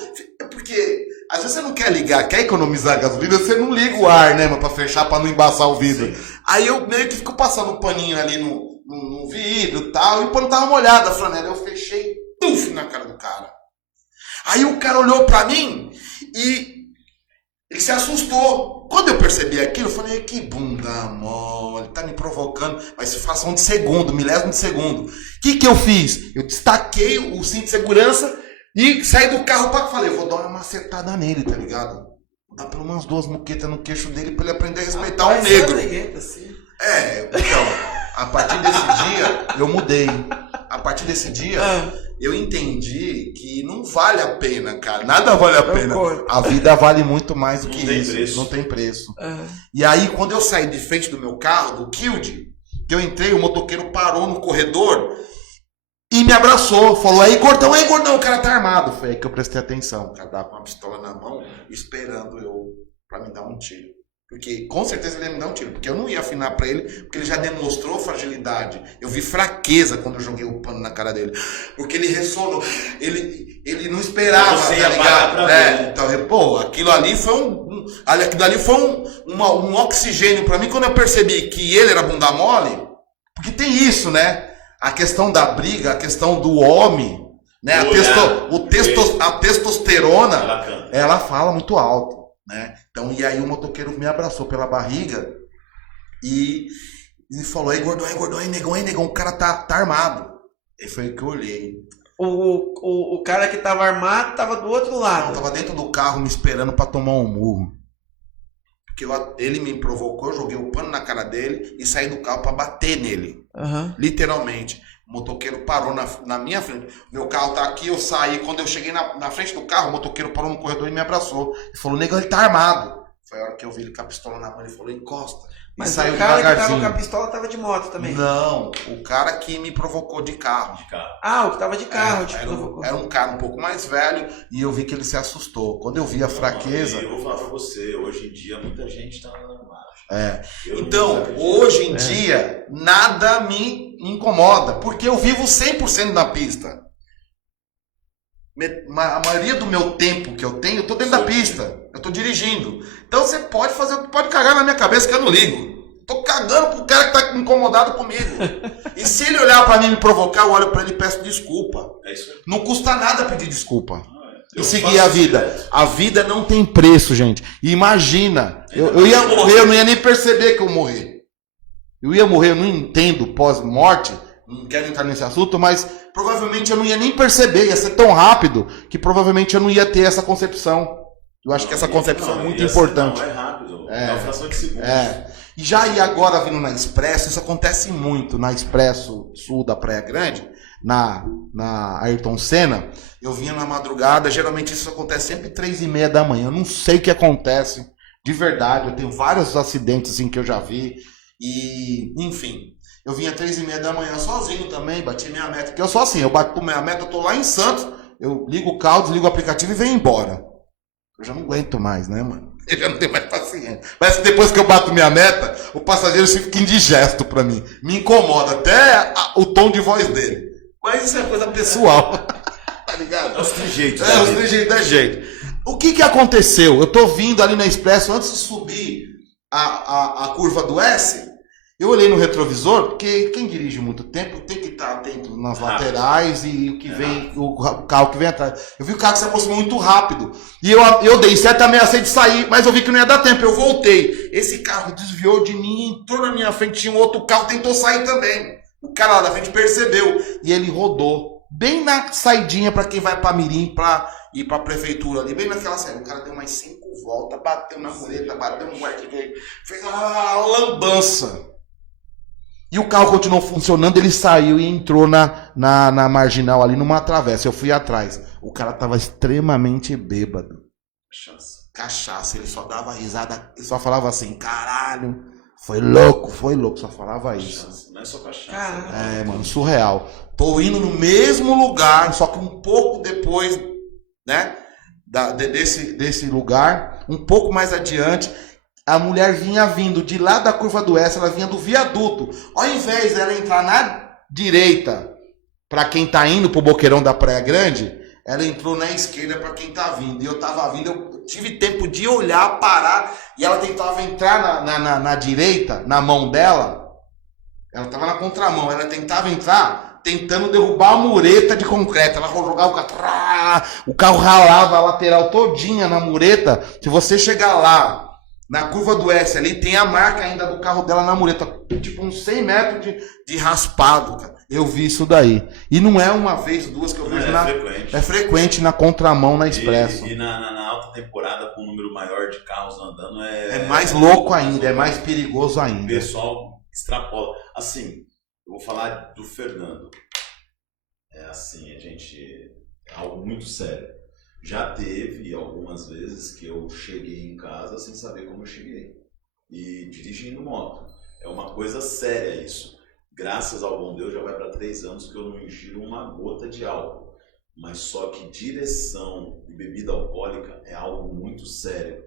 porque às vezes você não quer ligar, quer economizar gasolina, você não liga o ar, né, mano, pra fechar, pra não embaçar o vidro. Sim. Aí eu meio que fico passando um paninho ali no vidro e tal, e o pano tava molhado, a flanela, eu fechei, tuf, na cara do cara. Aí o cara olhou pra mim e Ele se assustou. Quando eu percebi aquilo, eu falei, que bunda mole, tá me provocando. Mas fração de segundo, milésimo de segundo. O que eu fiz? Eu destaquei o cinto de segurança e saí do carro para falei, eu vou dar uma macetada nele, tá ligado? Vou dar pelo menos 2 muquetas no queixo dele para ele aprender a respeitar um negro. Então, a partir desse dia, eu mudei. A partir desse dia, eu entendi que não vale a pena, cara. Nada vale a pena. A vida vale muito mais do que isso. Preço. Não tem preço. E aí, quando eu saí de frente do meu carro, do Kilde, que eu entrei, o motoqueiro parou no corredor e me abraçou. Falou, aí gordão, o cara tá armado. Foi aí que eu prestei atenção. O cara tava com uma pistola na mão, esperando eu pra me dar um tiro. Porque com certeza ele ia me dar um tiro, porque eu não ia afinar pra ele, porque ele já demonstrou fragilidade. Eu vi fraqueza quando eu joguei o pano na cara dele. Porque ele ressonou, ele não esperava, Você tá ia parar pra ligado? ver. Então, pô, aquilo ali foi um oxigênio pra mim quando eu percebi que ele era bunda mole. Porque tem isso, né? A questão da briga, a questão do homem, né? A testosterona, ela fala muito alto. Né? Então, e aí o motoqueiro me abraçou pela barriga e falou, aí gordão, aí negão, o cara tá armado. E foi o que eu olhei. O cara que tava armado tava do outro lado. Não, tava dentro do carro me esperando pra tomar um murro. Porque ele me provocou, eu joguei o pano na cara dele e saí do carro pra bater nele. Literalmente. O motoqueiro parou na minha frente. Meu carro tá aqui, eu saí. Quando eu cheguei na frente do carro, o motoqueiro parou no corredor e me abraçou. Ele falou, negão, ele tá armado. Foi a hora que eu vi ele com a pistola na mão. Ele falou, encosta. Mas saiu o cara devagarzinho. que tava com a pistola tava de moto também. Não, o cara que me provocou de carro. Ah, o que tava de carro. Era um cara um pouco mais velho e eu vi que ele se assustou. Quando eu vi a fraqueza... Eu vou falar pra você, hoje em dia muita gente tá na marcha. Então, hoje em dia, nada me incomoda, porque eu vivo 100% na pista. A maioria do meu tempo que eu tenho, eu tô dentro da pista. Eu tô dirigindo. Então você pode cagar na minha cabeça que eu não ligo. Tô cagando pro cara que tá incomodado comigo. E se ele olhar pra mim e me provocar, eu olho pra ele e peço desculpa. É isso aí. Não custa nada pedir desculpa. Eu E seguir a vida. direto. A vida não tem preço, gente. E imagina, eu ia morrer, eu não ia nem perceber que eu morri. Eu ia morrer, eu não entendo pós-morte, não quero entrar nesse assunto, mas provavelmente eu não ia nem perceber, ia ser tão rápido que provavelmente eu não ia ter essa concepção. Eu acho que essa concepção é muito importante. Não, é rápido. É uma fração de segundos. E agora vindo na Expresso, isso acontece muito na Expresso Sul da Praia Grande, na Ayrton Senna. Eu vinha na madrugada, geralmente isso acontece sempre 3h30 da manhã. Eu não sei o que acontece, de verdade. Eu tenho vários acidentes assim que eu já vi. E, enfim, eu vinha 3h30 da manhã sozinho também, bati minha meta. Porque eu sou assim, eu bato minha meta, eu tô lá em Santos, eu ligo o carro, desligo o aplicativo e venho embora. Eu já não aguento mais, né, mano? Eu já não tenho mais paciência. Mas depois que eu bato minha meta, o passageiro fica indigesto pra mim. Me incomoda até o tom de voz dele. Mas isso é coisa pessoal. Tá ligado? É os trejeitos. Os trejeitos da gente. O que aconteceu? Eu tô vindo ali na Expresso, antes de subir a curva do S, eu olhei no retrovisor, porque quem dirige muito tempo tem que estar atento nas laterais e o que vem, o carro que vem atrás. Eu vi o carro que se aproximou muito rápido. E eu dei seta ameacei de sair, mas eu vi que não ia dar tempo. Eu voltei. Esse carro desviou de mim, entrou na minha frente, tinha um outro carro, tentou sair também. O cara lá da frente percebeu. E ele rodou bem na saidinha para quem vai para Mirim, para ir para a prefeitura ali, bem naquela saída. O cara deu mais 5 voltas, bateu na mureta, bateu no guarda-reio, fez uma lambança. E o carro continuou funcionando, ele saiu e entrou na marginal ali numa travessa. Eu fui atrás. O cara tava extremamente bêbado. Cachaça. Ele só dava risada, ele só falava assim, caralho, foi louco, só falava isso. Não é só cachaça. Mano, surreal. Tô indo no mesmo lugar, só que um pouco depois, né, desse lugar, um pouco mais adiante, a mulher vinha vindo de lá da curva do S, ela vinha do viaduto. Ao invés dela entrar na direita, para quem tá indo pro Boqueirão da Praia Grande, ela entrou na esquerda para quem tá vindo. E eu tava vindo, eu tive tempo de olhar, parar, e ela tentava entrar na direita, na mão dela. Ela tava na contramão, ela tentava entrar tentando derrubar a mureta de concreto. Ela jogava o carro ralava a lateral todinha na mureta. Se você chegar lá, na curva do S ali, tem a marca ainda do carro dela na mureta. Tipo uns 100 metros de raspado, cara. Eu vi isso daí. E não é uma vez, duas que eu vejo frequente. É frequente na contramão, na Expresso. E na alta temporada, com um número maior de carros andando, é mais louco ainda, é mais perigoso o ainda. pessoal extrapola. Assim, eu vou falar do Fernando. É assim, é algo muito sério. Já teve algumas vezes que eu cheguei em casa sem saber como eu cheguei. E dirigindo moto. É uma coisa séria isso. Graças ao bom Deus já vai para 3 anos que eu não ingiro uma gota de álcool. Mas só que direção e bebida alcoólica é algo muito sério,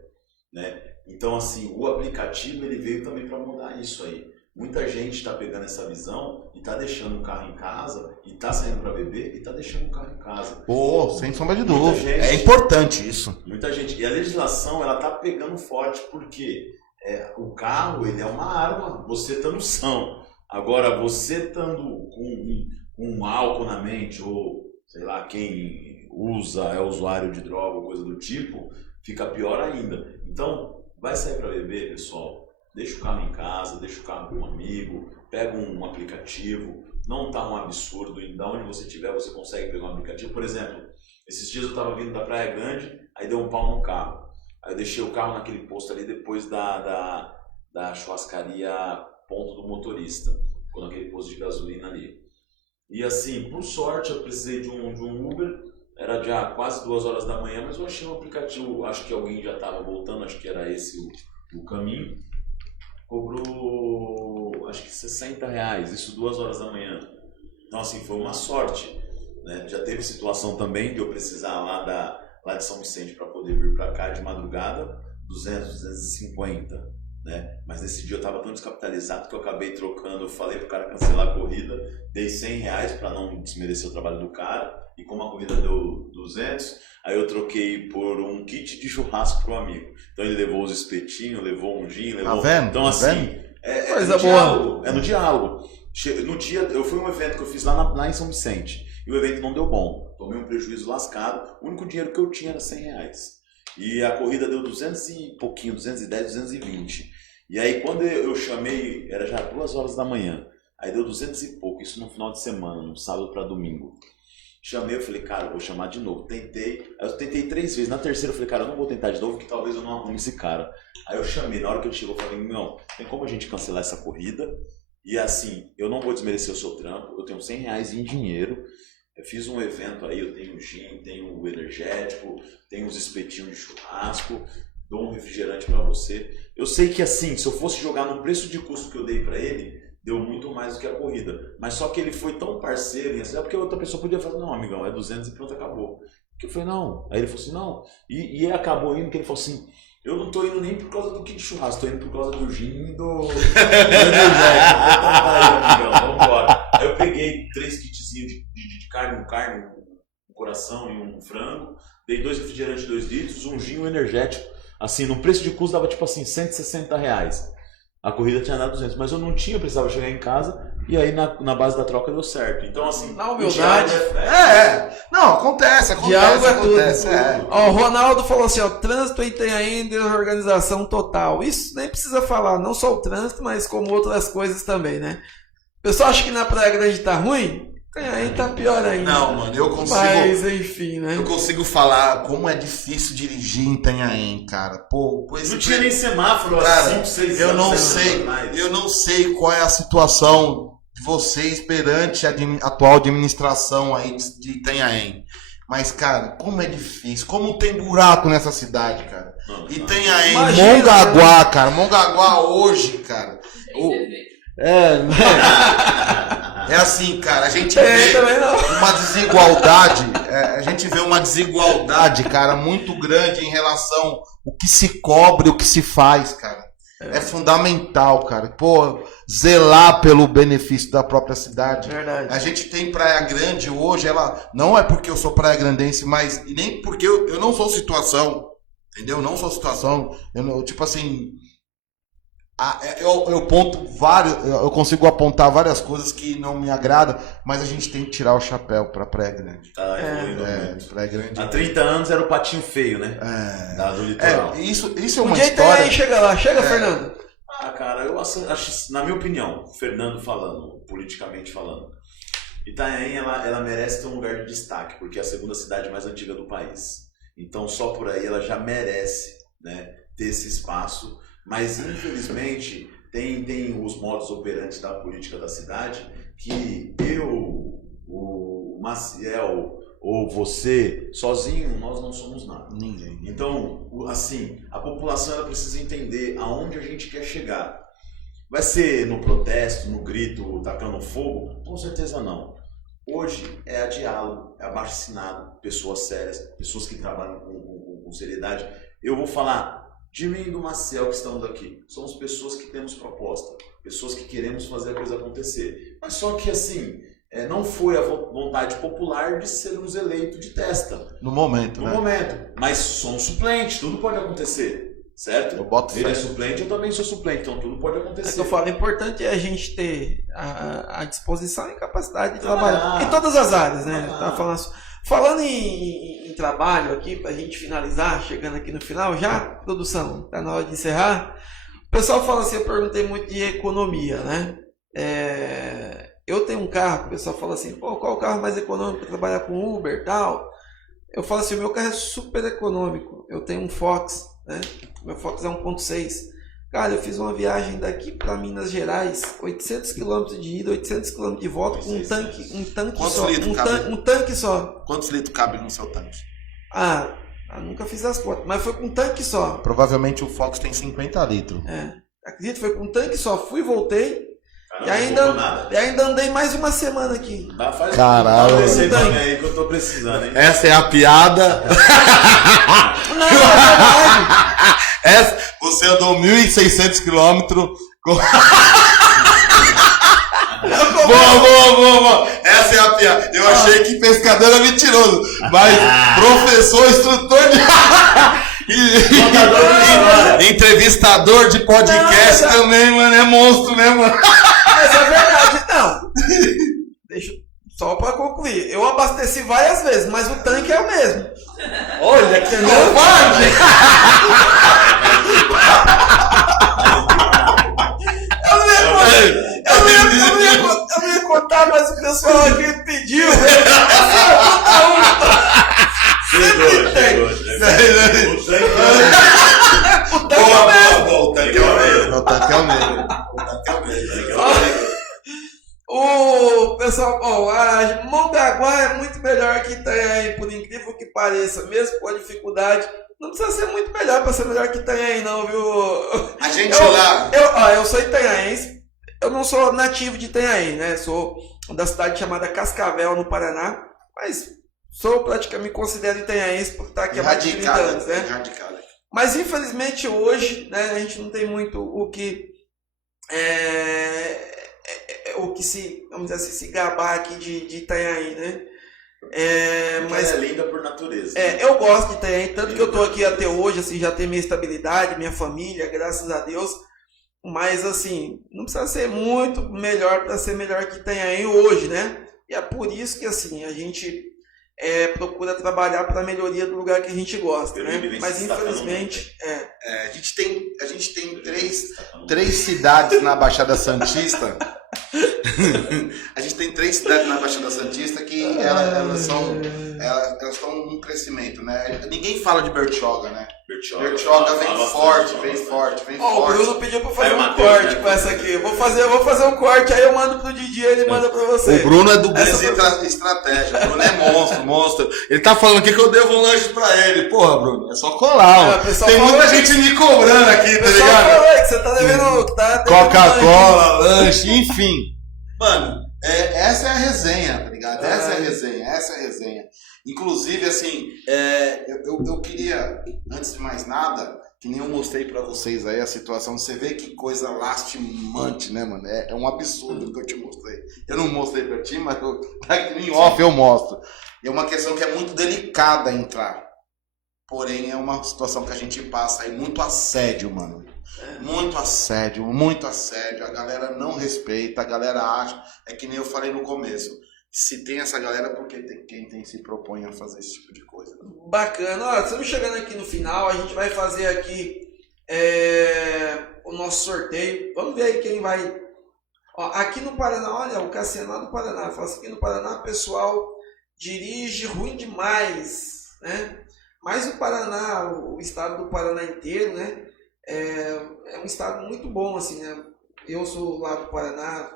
né? Então assim, o aplicativo ele veio também para mudar isso aí. Muita gente está pegando essa visão e está deixando o carro em casa, e está saindo para beber e está deixando o carro em casa. Pô, sem sombra de dúvida. Gente, é importante isso. Muita gente. E a legislação, ela está pegando forte, porque o carro, ele é uma arma, você estando são. Agora, você estando com álcool na mente, ou sei lá, quem usa, é usuário de droga ou coisa do tipo, fica pior ainda. Então, vai sair para beber, pessoal. Deixa o carro em casa, deixa o carro com um amigo, pega um aplicativo, não tá um absurdo, e da onde você estiver você consegue pegar um aplicativo. Por exemplo, esses dias eu tava vindo da Praia Grande, aí deu um pau no carro. Aí eu deixei o carro naquele posto ali depois da churrascaria Ponto do Motorista, ficou naquele posto de gasolina ali. E assim, por sorte eu precisei de um Uber, era já quase 2 horas da manhã, mas eu achei um aplicativo, acho que alguém já estava voltando, acho que era esse o caminho. Cobrou, acho que R$60, isso 2 horas da manhã. Então assim, foi uma sorte, né? Já teve situação também de eu precisar lá de São Vicente para poder vir para cá de madrugada, 200, 250, né? Mas nesse dia eu estava tão descapitalizado que eu acabei trocando, eu falei pro cara cancelar a corrida, dei R$100 para não desmerecer o trabalho do cara, e como a corrida deu 200, aí eu troquei por um kit de churrasco pro amigo. Então ele levou os espetinhos, levou um gin, levou... Tá vendo? Então tá assim, vendo? é no diálogo, é no diálogo. No dia, eu fui um evento que eu fiz lá em São Vicente, e o evento não deu bom, tomei um prejuízo lascado, o único dinheiro que eu tinha era R$100. E a corrida deu 200 e pouquinho, 210, 220. E aí quando eu chamei, era já 2 horas da manhã, aí deu 200 e pouco, isso no final de semana, no sábado para domingo. Chamei, eu falei, cara, eu vou chamar de novo. Eu tentei 3 vezes, na terceira eu falei, cara, eu não vou tentar de novo, que talvez eu não arrume esse cara. Aí eu chamei, na hora que ele chegou, eu falei, não, tem como a gente cancelar essa corrida? E assim, eu não vou desmerecer o seu trampo, eu tenho R$100 em dinheiro, eu fiz um evento aí, eu tenho gin, tenho o energético, tenho os espetinhos de churrasco, dou um refrigerante pra você. Eu sei que assim, se eu fosse jogar no preço de custo que eu dei pra ele, deu muito mais do que a corrida. Mas só que ele foi tão parceiro, assim, porque outra pessoa podia falar, não, amigão, é 200 e pronto, acabou. Que eu falei, não. Aí ele falou assim, não. E acabou indo, que ele falou assim, eu não tô indo nem por causa do kit de churrasco, tô indo por causa do gin e do energético. Amigão, vambora. Aí eu peguei 3 kitzinhos de carne, um coração e um frango, dei 2 refrigerantes de 2 litros, um gin e um energético. Assim, no preço de custo dava tipo assim, R$160. A corrida tinha dado 200, mas eu não tinha, eu precisava chegar em casa, e aí na base da troca deu certo. Então assim, na humildade. Não, acontece. Diálogo é acontece. tudo. Ó, o Ronaldo falou assim, ó, trânsito em Itanhaém, desorganização total. Isso nem precisa falar, não só o trânsito, mas como outras coisas também, né? O pessoal acha que na Praia Grande tá ruim? Itanhaém tá pior ainda. Não, mano, eu consigo... Mas, enfim, né? Eu consigo falar como é difícil dirigir em Itanhaém, cara. Pô, não tinha nem semáforo cara, há 5, 6 eu anos. Eu não sei qual é a situação de vocês perante a atual administração aí de Itanhaém. Mas, cara, como é difícil. Como tem buraco nessa cidade, cara. Itanhaém, Mongaguá, cara. Mongaguá hoje, cara. É assim, cara, a gente vê uma desigualdade, cara, muito grande em relação ao que se cobre, o que se faz, cara. É fundamental, cara. Pô, zelar pelo benefício da própria cidade. Verdade. A gente tem Praia Grande hoje, ela não é porque eu sou praia-grandense, mas nem porque eu não sou situação, entendeu? Não sou situação, tipo assim... Eu consigo apontar várias coisas que não me agradam, mas a gente tem que tirar o chapéu pra Praia Grande. Tá evoluindo muito. Praia Grande. Há 30 anos era o patinho feio, né? Do litoral. Isso é uma Um dia história. Itanhaém chega lá. Chega, Fernando. Cara, eu acho, na minha opinião, Fernando falando, politicamente falando, Itanhaém, ela merece ter um lugar de destaque, porque é a segunda cidade mais antiga do país. Então, só por aí ela já merece, né, ter esse espaço. Mas, infelizmente, tem os modus operantes da política da cidade que eu, o Maciel ou você, sozinho, nós não somos nada. Ninguém. Então, assim, a população ela precisa entender aonde a gente quer chegar. Vai ser no protesto, no grito, tacando fogo? Com certeza não. Hoje é a diálogo, é abaixo-assinado, pessoas sérias, pessoas que trabalham com seriedade. Eu vou falar de mim e do Maciel que estamos aqui. Somos pessoas que temos proposta, pessoas que queremos fazer a coisa acontecer. Mas só que assim, não foi a vontade popular de sermos eleitos de testa. No momento, No né? momento. Mas somos suplentes, tudo pode acontecer. Certo? Eu boto Ele fé. é suplente, eu também sou suplente, então tudo pode É que acontecer. eu falo, o importante é a gente ter a disposição e capacidade de Trabalhar. trabalhar em todas as áreas, né? Trabalhar. Tá falando em trabalho aqui, pra gente finalizar, chegando aqui no final, já, produção, tá na hora de encerrar. O pessoal fala assim, eu perguntei muito de economia, né? Eu tenho um carro, o pessoal fala assim, pô, qual o carro mais econômico para trabalhar com Uber e tal? Eu falo assim, o meu carro é super econômico, eu tenho um Fox, né? Meu Fox é 1.6. Cara, eu fiz uma viagem daqui para Minas Gerais, 800 km de ida, 800 km de volta, com um tanque Quantos só. litros cabe? Um tanque só. Quantos litros cabe no seu tanque? Nunca fiz as contas, mas foi com um tanque só. Provavelmente o Fox tem 50 litros. Acredito, foi com um tanque só. Fui e voltei. Cara, E não faltou nada. ainda andei mais uma semana aqui. Caralho. Dá esse nome aí que eu tô precisando, hein? Essa é a piada. Não, é verdade. Você andou 1.600 quilômetros. Boa. Essa é a piada. Eu achei que pescador era mentiroso. Mas professor, instrutor de... Entrevistador de podcast Não, também, mano. É monstro, né, mano? Mas é verdade, não. Deixa só pra concluir. Eu abasteci várias vezes, mas o tanque é o mesmo. Olha que covarde! Eu não ia contar, mas o pessoal aqui pediu. Chegou. O tanque é o mesmo. O tanque é o mesmo. O pessoal, a Mongaguá é muito melhor que Itanhaém, por incrível que pareça, mesmo com a dificuldade. Não precisa ser muito melhor para ser melhor que Itanhaém, não, viu? A gente lá. Eu sou itanhaense, eu não sou nativo de Itanhaém, né? Sou da cidade chamada Cascavel, no Paraná, mas me considero itanhaense por estar aqui há mais de 30 anos, né? Radicado. Mas infelizmente hoje, né, a gente não tem muito o que vamos dizer assim, se gabar aqui de Itanhaém, né? Mas é linda por natureza. Eu gosto de Itanhaém, tanto que eu tô aqui até hoje, assim, já tenho minha estabilidade, minha família, graças a Deus. Mas assim, não precisa ser muito melhor para ser melhor que Itanhaém hoje, né? E é por isso que assim, a gente procura trabalhar para a melhoria do lugar que a gente gosta, né? Mas infelizmente a gente tem três cidades na Baixada Santista. A gente tem 3 cidades na Baixada Santista que elas estão num crescimento, né? Ninguém fala de Bertioga, né? Bertioga vem forte. O Bruno pediu pra fazer um corte com essa aqui. Eu vou fazer um corte, aí eu mando pro Didi, ele manda pra você. O Bruno é do Brasil Estratégia. O Bruno é monstro. Ele tá falando aqui que eu devo um lanche pra ele. Porra, Bruno, é só colar. Tem muita gente me cobrando aqui, tá ligado? Falou aí que você tá devendo. Coca-Cola, lanche, enfim. Mano, essa é a resenha, tá ligado? Essa é a resenha. Inclusive, assim, eu queria, antes de mais nada, que nem eu mostrei pra vocês aí a situação, você vê que coisa lastimante, né, mano? É um absurdo o que eu te mostrei. Eu não mostrei pra ti, mas em off eu mostro. É uma questão que é muito delicada entrar. Porém, é uma situação que a gente passa aí, muito assédio, mano. Muito assédio, muito assédio. A galera não respeita, a galera acha. É que nem eu falei no começo. Se tem essa galera, porque tem quem se propõe a fazer esse tipo de coisa. Bacana. Ó, estamos chegando aqui no final. A gente vai fazer aqui o nosso sorteio. Vamos ver aí quem vai. Ó, aqui no Paraná, olha, o Cassiano lá do Paraná. Fala assim, aqui no Paraná, o pessoal dirige ruim demais, né? Mas o Paraná, o estado do Paraná inteiro, né? É um estado muito bom, assim, né? Eu sou lá do Paraná.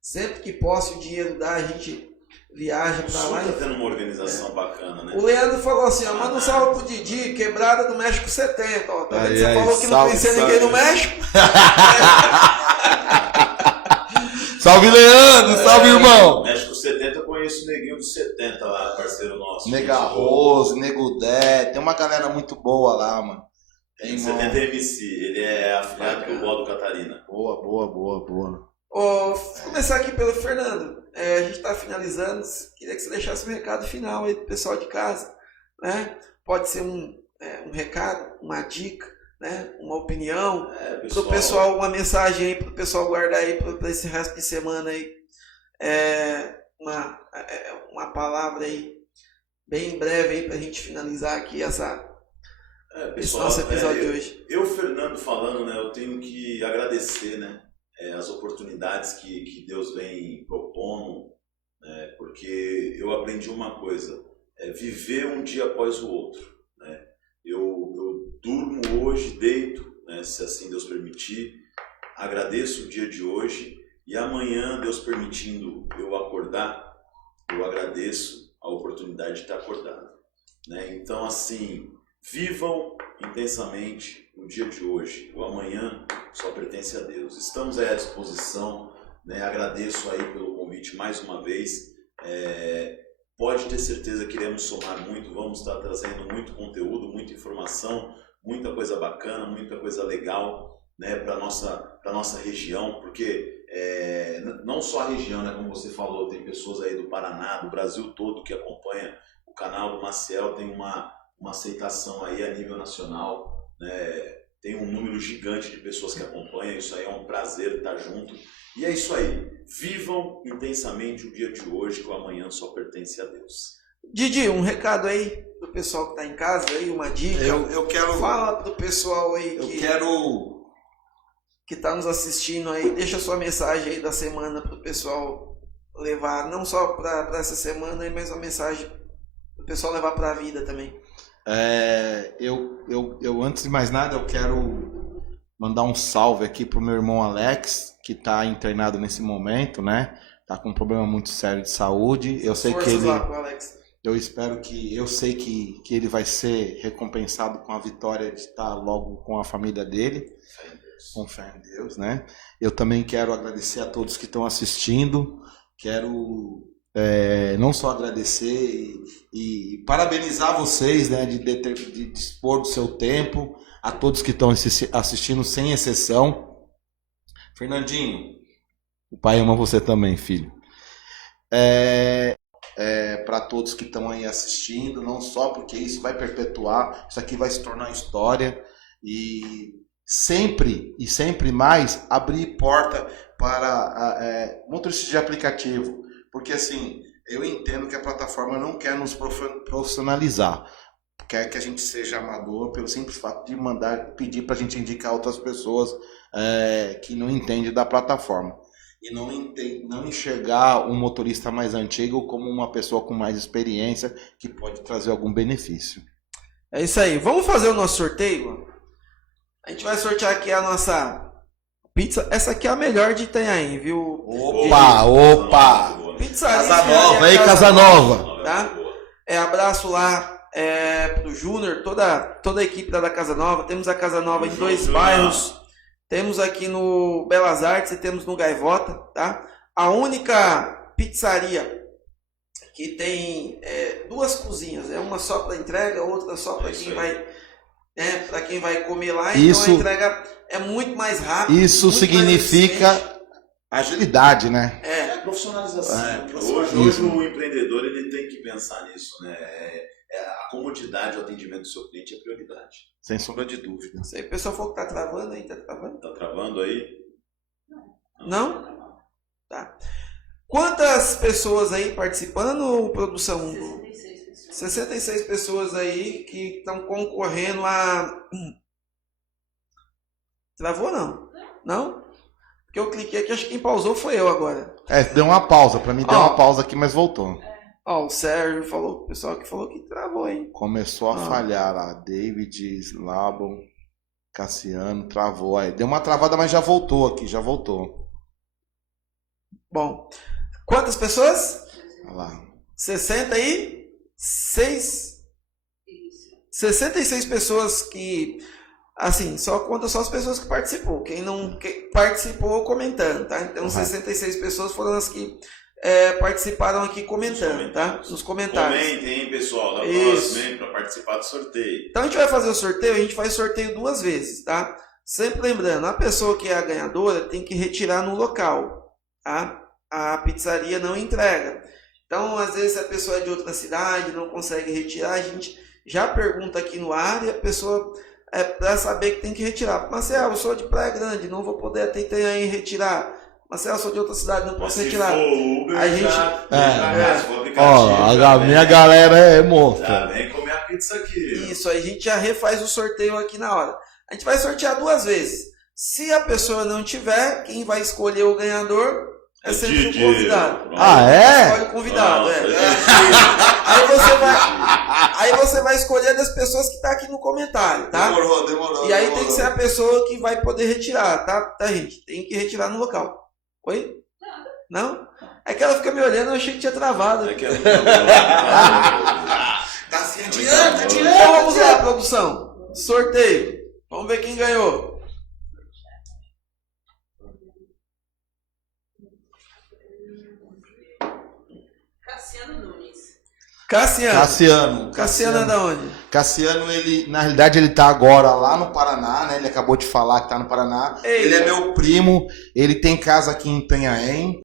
Sempre que posso, o dinheiro dá, a gente viaja pra lá. Tá tendo uma organização bacana, né? O Leandro falou assim, ó, manda um salve pro Didi, quebrada do México 70, ó. Tá vendo? Você falou que não conhecia ninguém no México. Salve, Leandro! Salve, irmão! México 70, eu conheço o Neguinho dos 70 lá, parceiro nosso. Nega Rose, Nego Dé, tem uma galera muito boa lá, mano. Tem 70 MC, ele é afiliado do Rodo Catarina. Boa. Vou começar aqui pelo Fernando. A gente está finalizando. Queria que você deixasse um recado final aí pro pessoal de casa, né? Pode ser um recado, uma dica, né? Uma opinião. Pro pessoal, uma mensagem aí pro pessoal guardar aí para esse resto de semana aí. Uma palavra aí, bem breve aí pra gente finalizar aqui esse nosso episódio de hoje. Eu, Fernando, falando, né? Eu tenho que agradecer, né? As oportunidades que Deus vem propondo, né? Porque eu aprendi uma coisa, viver um dia após o outro, né? Eu durmo hoje, deito, né? Se assim Deus permitir, agradeço o dia de hoje e amanhã, Deus permitindo eu acordar, eu agradeço a oportunidade de estar acordado, né? Então, assim, vivam intensamente o dia de hoje. O amanhã só pertence a Deus. Estamos aí à disposição, né? Agradeço aí pelo convite mais uma vez. Pode ter certeza que iremos somar muito. Vamos estar trazendo muito conteúdo, muita informação, muita coisa bacana, muita coisa legal, né? Para nossa região, porque não só a região, né? Como você falou, tem pessoas aí do Paraná, do Brasil todo que acompanha o canal do Maciel, tem uma aceitação aí a nível nacional, né? Tem um número gigante de pessoas que acompanham, isso aí é um prazer estar junto. E é isso aí, vivam intensamente o dia de hoje, que o amanhã só pertence a Deus. Didi, um recado aí pro pessoal que tá em casa aí, uma dica. Eu quero... Fala pro pessoal aí que tá nos assistindo aí, deixa sua mensagem aí da semana pro pessoal levar, não só pra essa semana aí, mas uma mensagem pro pessoal levar pra vida também. Eu antes de mais nada, eu quero mandar um salve aqui pro meu irmão Alex, que tá internado nesse momento, né? Tá com um problema muito sério de saúde. Eu sei que ele... lá pro Alex. Eu sei que ele vai ser recompensado com a vitória de estar logo com a família dele. Com fé em Deus, né? Eu também quero agradecer a todos que estão assistindo. Quero não só agradecer e parabenizar vocês, né, de dispor do seu tempo, a todos que estão assistindo, sem exceção. Fernandinho, o pai ama você também, filho. Para todos que estão aí assistindo, não só porque isso vai perpetuar, isso aqui vai se tornar história, e sempre mais abrir porta para motoristas de aplicativo, porque assim, eu entendo que a plataforma não quer nos profissionalizar, quer que a gente seja amador pelo simples fato de pedir para a gente indicar outras pessoas que não entendem da plataforma. E não enxergar um motorista mais antigo como uma pessoa com mais experiência que pode trazer algum benefício. É isso aí. Vamos fazer o nosso sorteio? A gente vai sortear aqui a nossa pizza. Essa aqui é a melhor de Itanhaém, viu? Opa! Pizzaria Casa Nova, hein? Casa Nova. Tá? Abraço lá pro Júnior, toda a equipe da Casa Nova. Temos a Casa Nova em 2 bairros. Temos aqui no Belas Artes e temos no Gaivota, tá? A única pizzaria que tem 2 cozinhas, uma só para entrega, outra só para quem vai comer lá. Então a entrega é muito mais rápida. Isso significa agilidade, né? Profissionalização. Hoje o empreendedor ele tem que pensar nisso, né? a comodidade, o atendimento do seu cliente é prioridade. Sem sombra de dúvida. Isso aí, o pessoal falou que tá travando aí, tá travando? Tá travando aí? Não? Tá. Quantas pessoas aí participando, produção? 66 pessoas. 66 pessoas aí que estão concorrendo a... Travou não? Não? Porque eu cliquei aqui, acho que quem pausou foi eu agora. Deu uma pausa. Pra mim deu Ó. uma pausa aqui, mas voltou. Ó, o Sérgio falou, o pessoal que falou que travou, hein? Começou a Ah. falhar lá. David, Slabo, Cassiano, travou. Aí deu uma travada, mas já voltou aqui, já voltou. Bom, quantas pessoas? Olha lá. 66? 66 pessoas que... Assim, só conta só as pessoas que participou. Quem não participou comentando, tá? Então, 66 pessoas foram as que participaram aqui comentando, tá? Nos comentários. Comentem, hein, pessoal, da Isso. próxima, hein, para participar do sorteio. Então, a gente vai fazer o sorteio, a gente faz sorteio 2 vezes, tá? Sempre lembrando, a pessoa que é a ganhadora tem que retirar no local, tá? A pizzaria não entrega. Então, às vezes, se a pessoa é de outra cidade, não consegue retirar, a gente já pergunta aqui no ar e a pessoa... para saber que tem que retirar. Marcelo, eu sou de Praia Grande, não vou poder tentar aí retirar. Marcelo, eu sou de outra cidade, não Mas posso se retirar. for Uber, A gente- já se for aplicativo, Ó, já minha vem- galera é Já monstra. vem comer a pizza aqui. Isso, aí a gente já refaz o sorteio aqui na hora. A gente vai sortear 2 vezes. Se a pessoa não tiver, quem vai escolher o ganhador é sempre Didi. o convidado. Pronto. Ah, é? Escolhe o convidado, Pronto, é. Didi. Aí você vai escolher das pessoas que tá aqui no comentário, tá? Demorou. E aí tem que ser a pessoa que vai poder retirar, tá, gente? Tem que retirar no local. Oi? Não? É que ela fica me olhando, eu achei que tinha travado. É que é- Tá se adianta, Então vamos lá, produção. Sorteio. Vamos ver quem ganhou. Cassiano Nunes. Cassiano. Cassiano. Cassiano é da onde? Cassiano, ele, na realidade, ele tá agora lá no Paraná, né? Ele acabou de falar que tá no Paraná. Ei. Ele é meu primo, ele tem casa aqui em Itanhaém.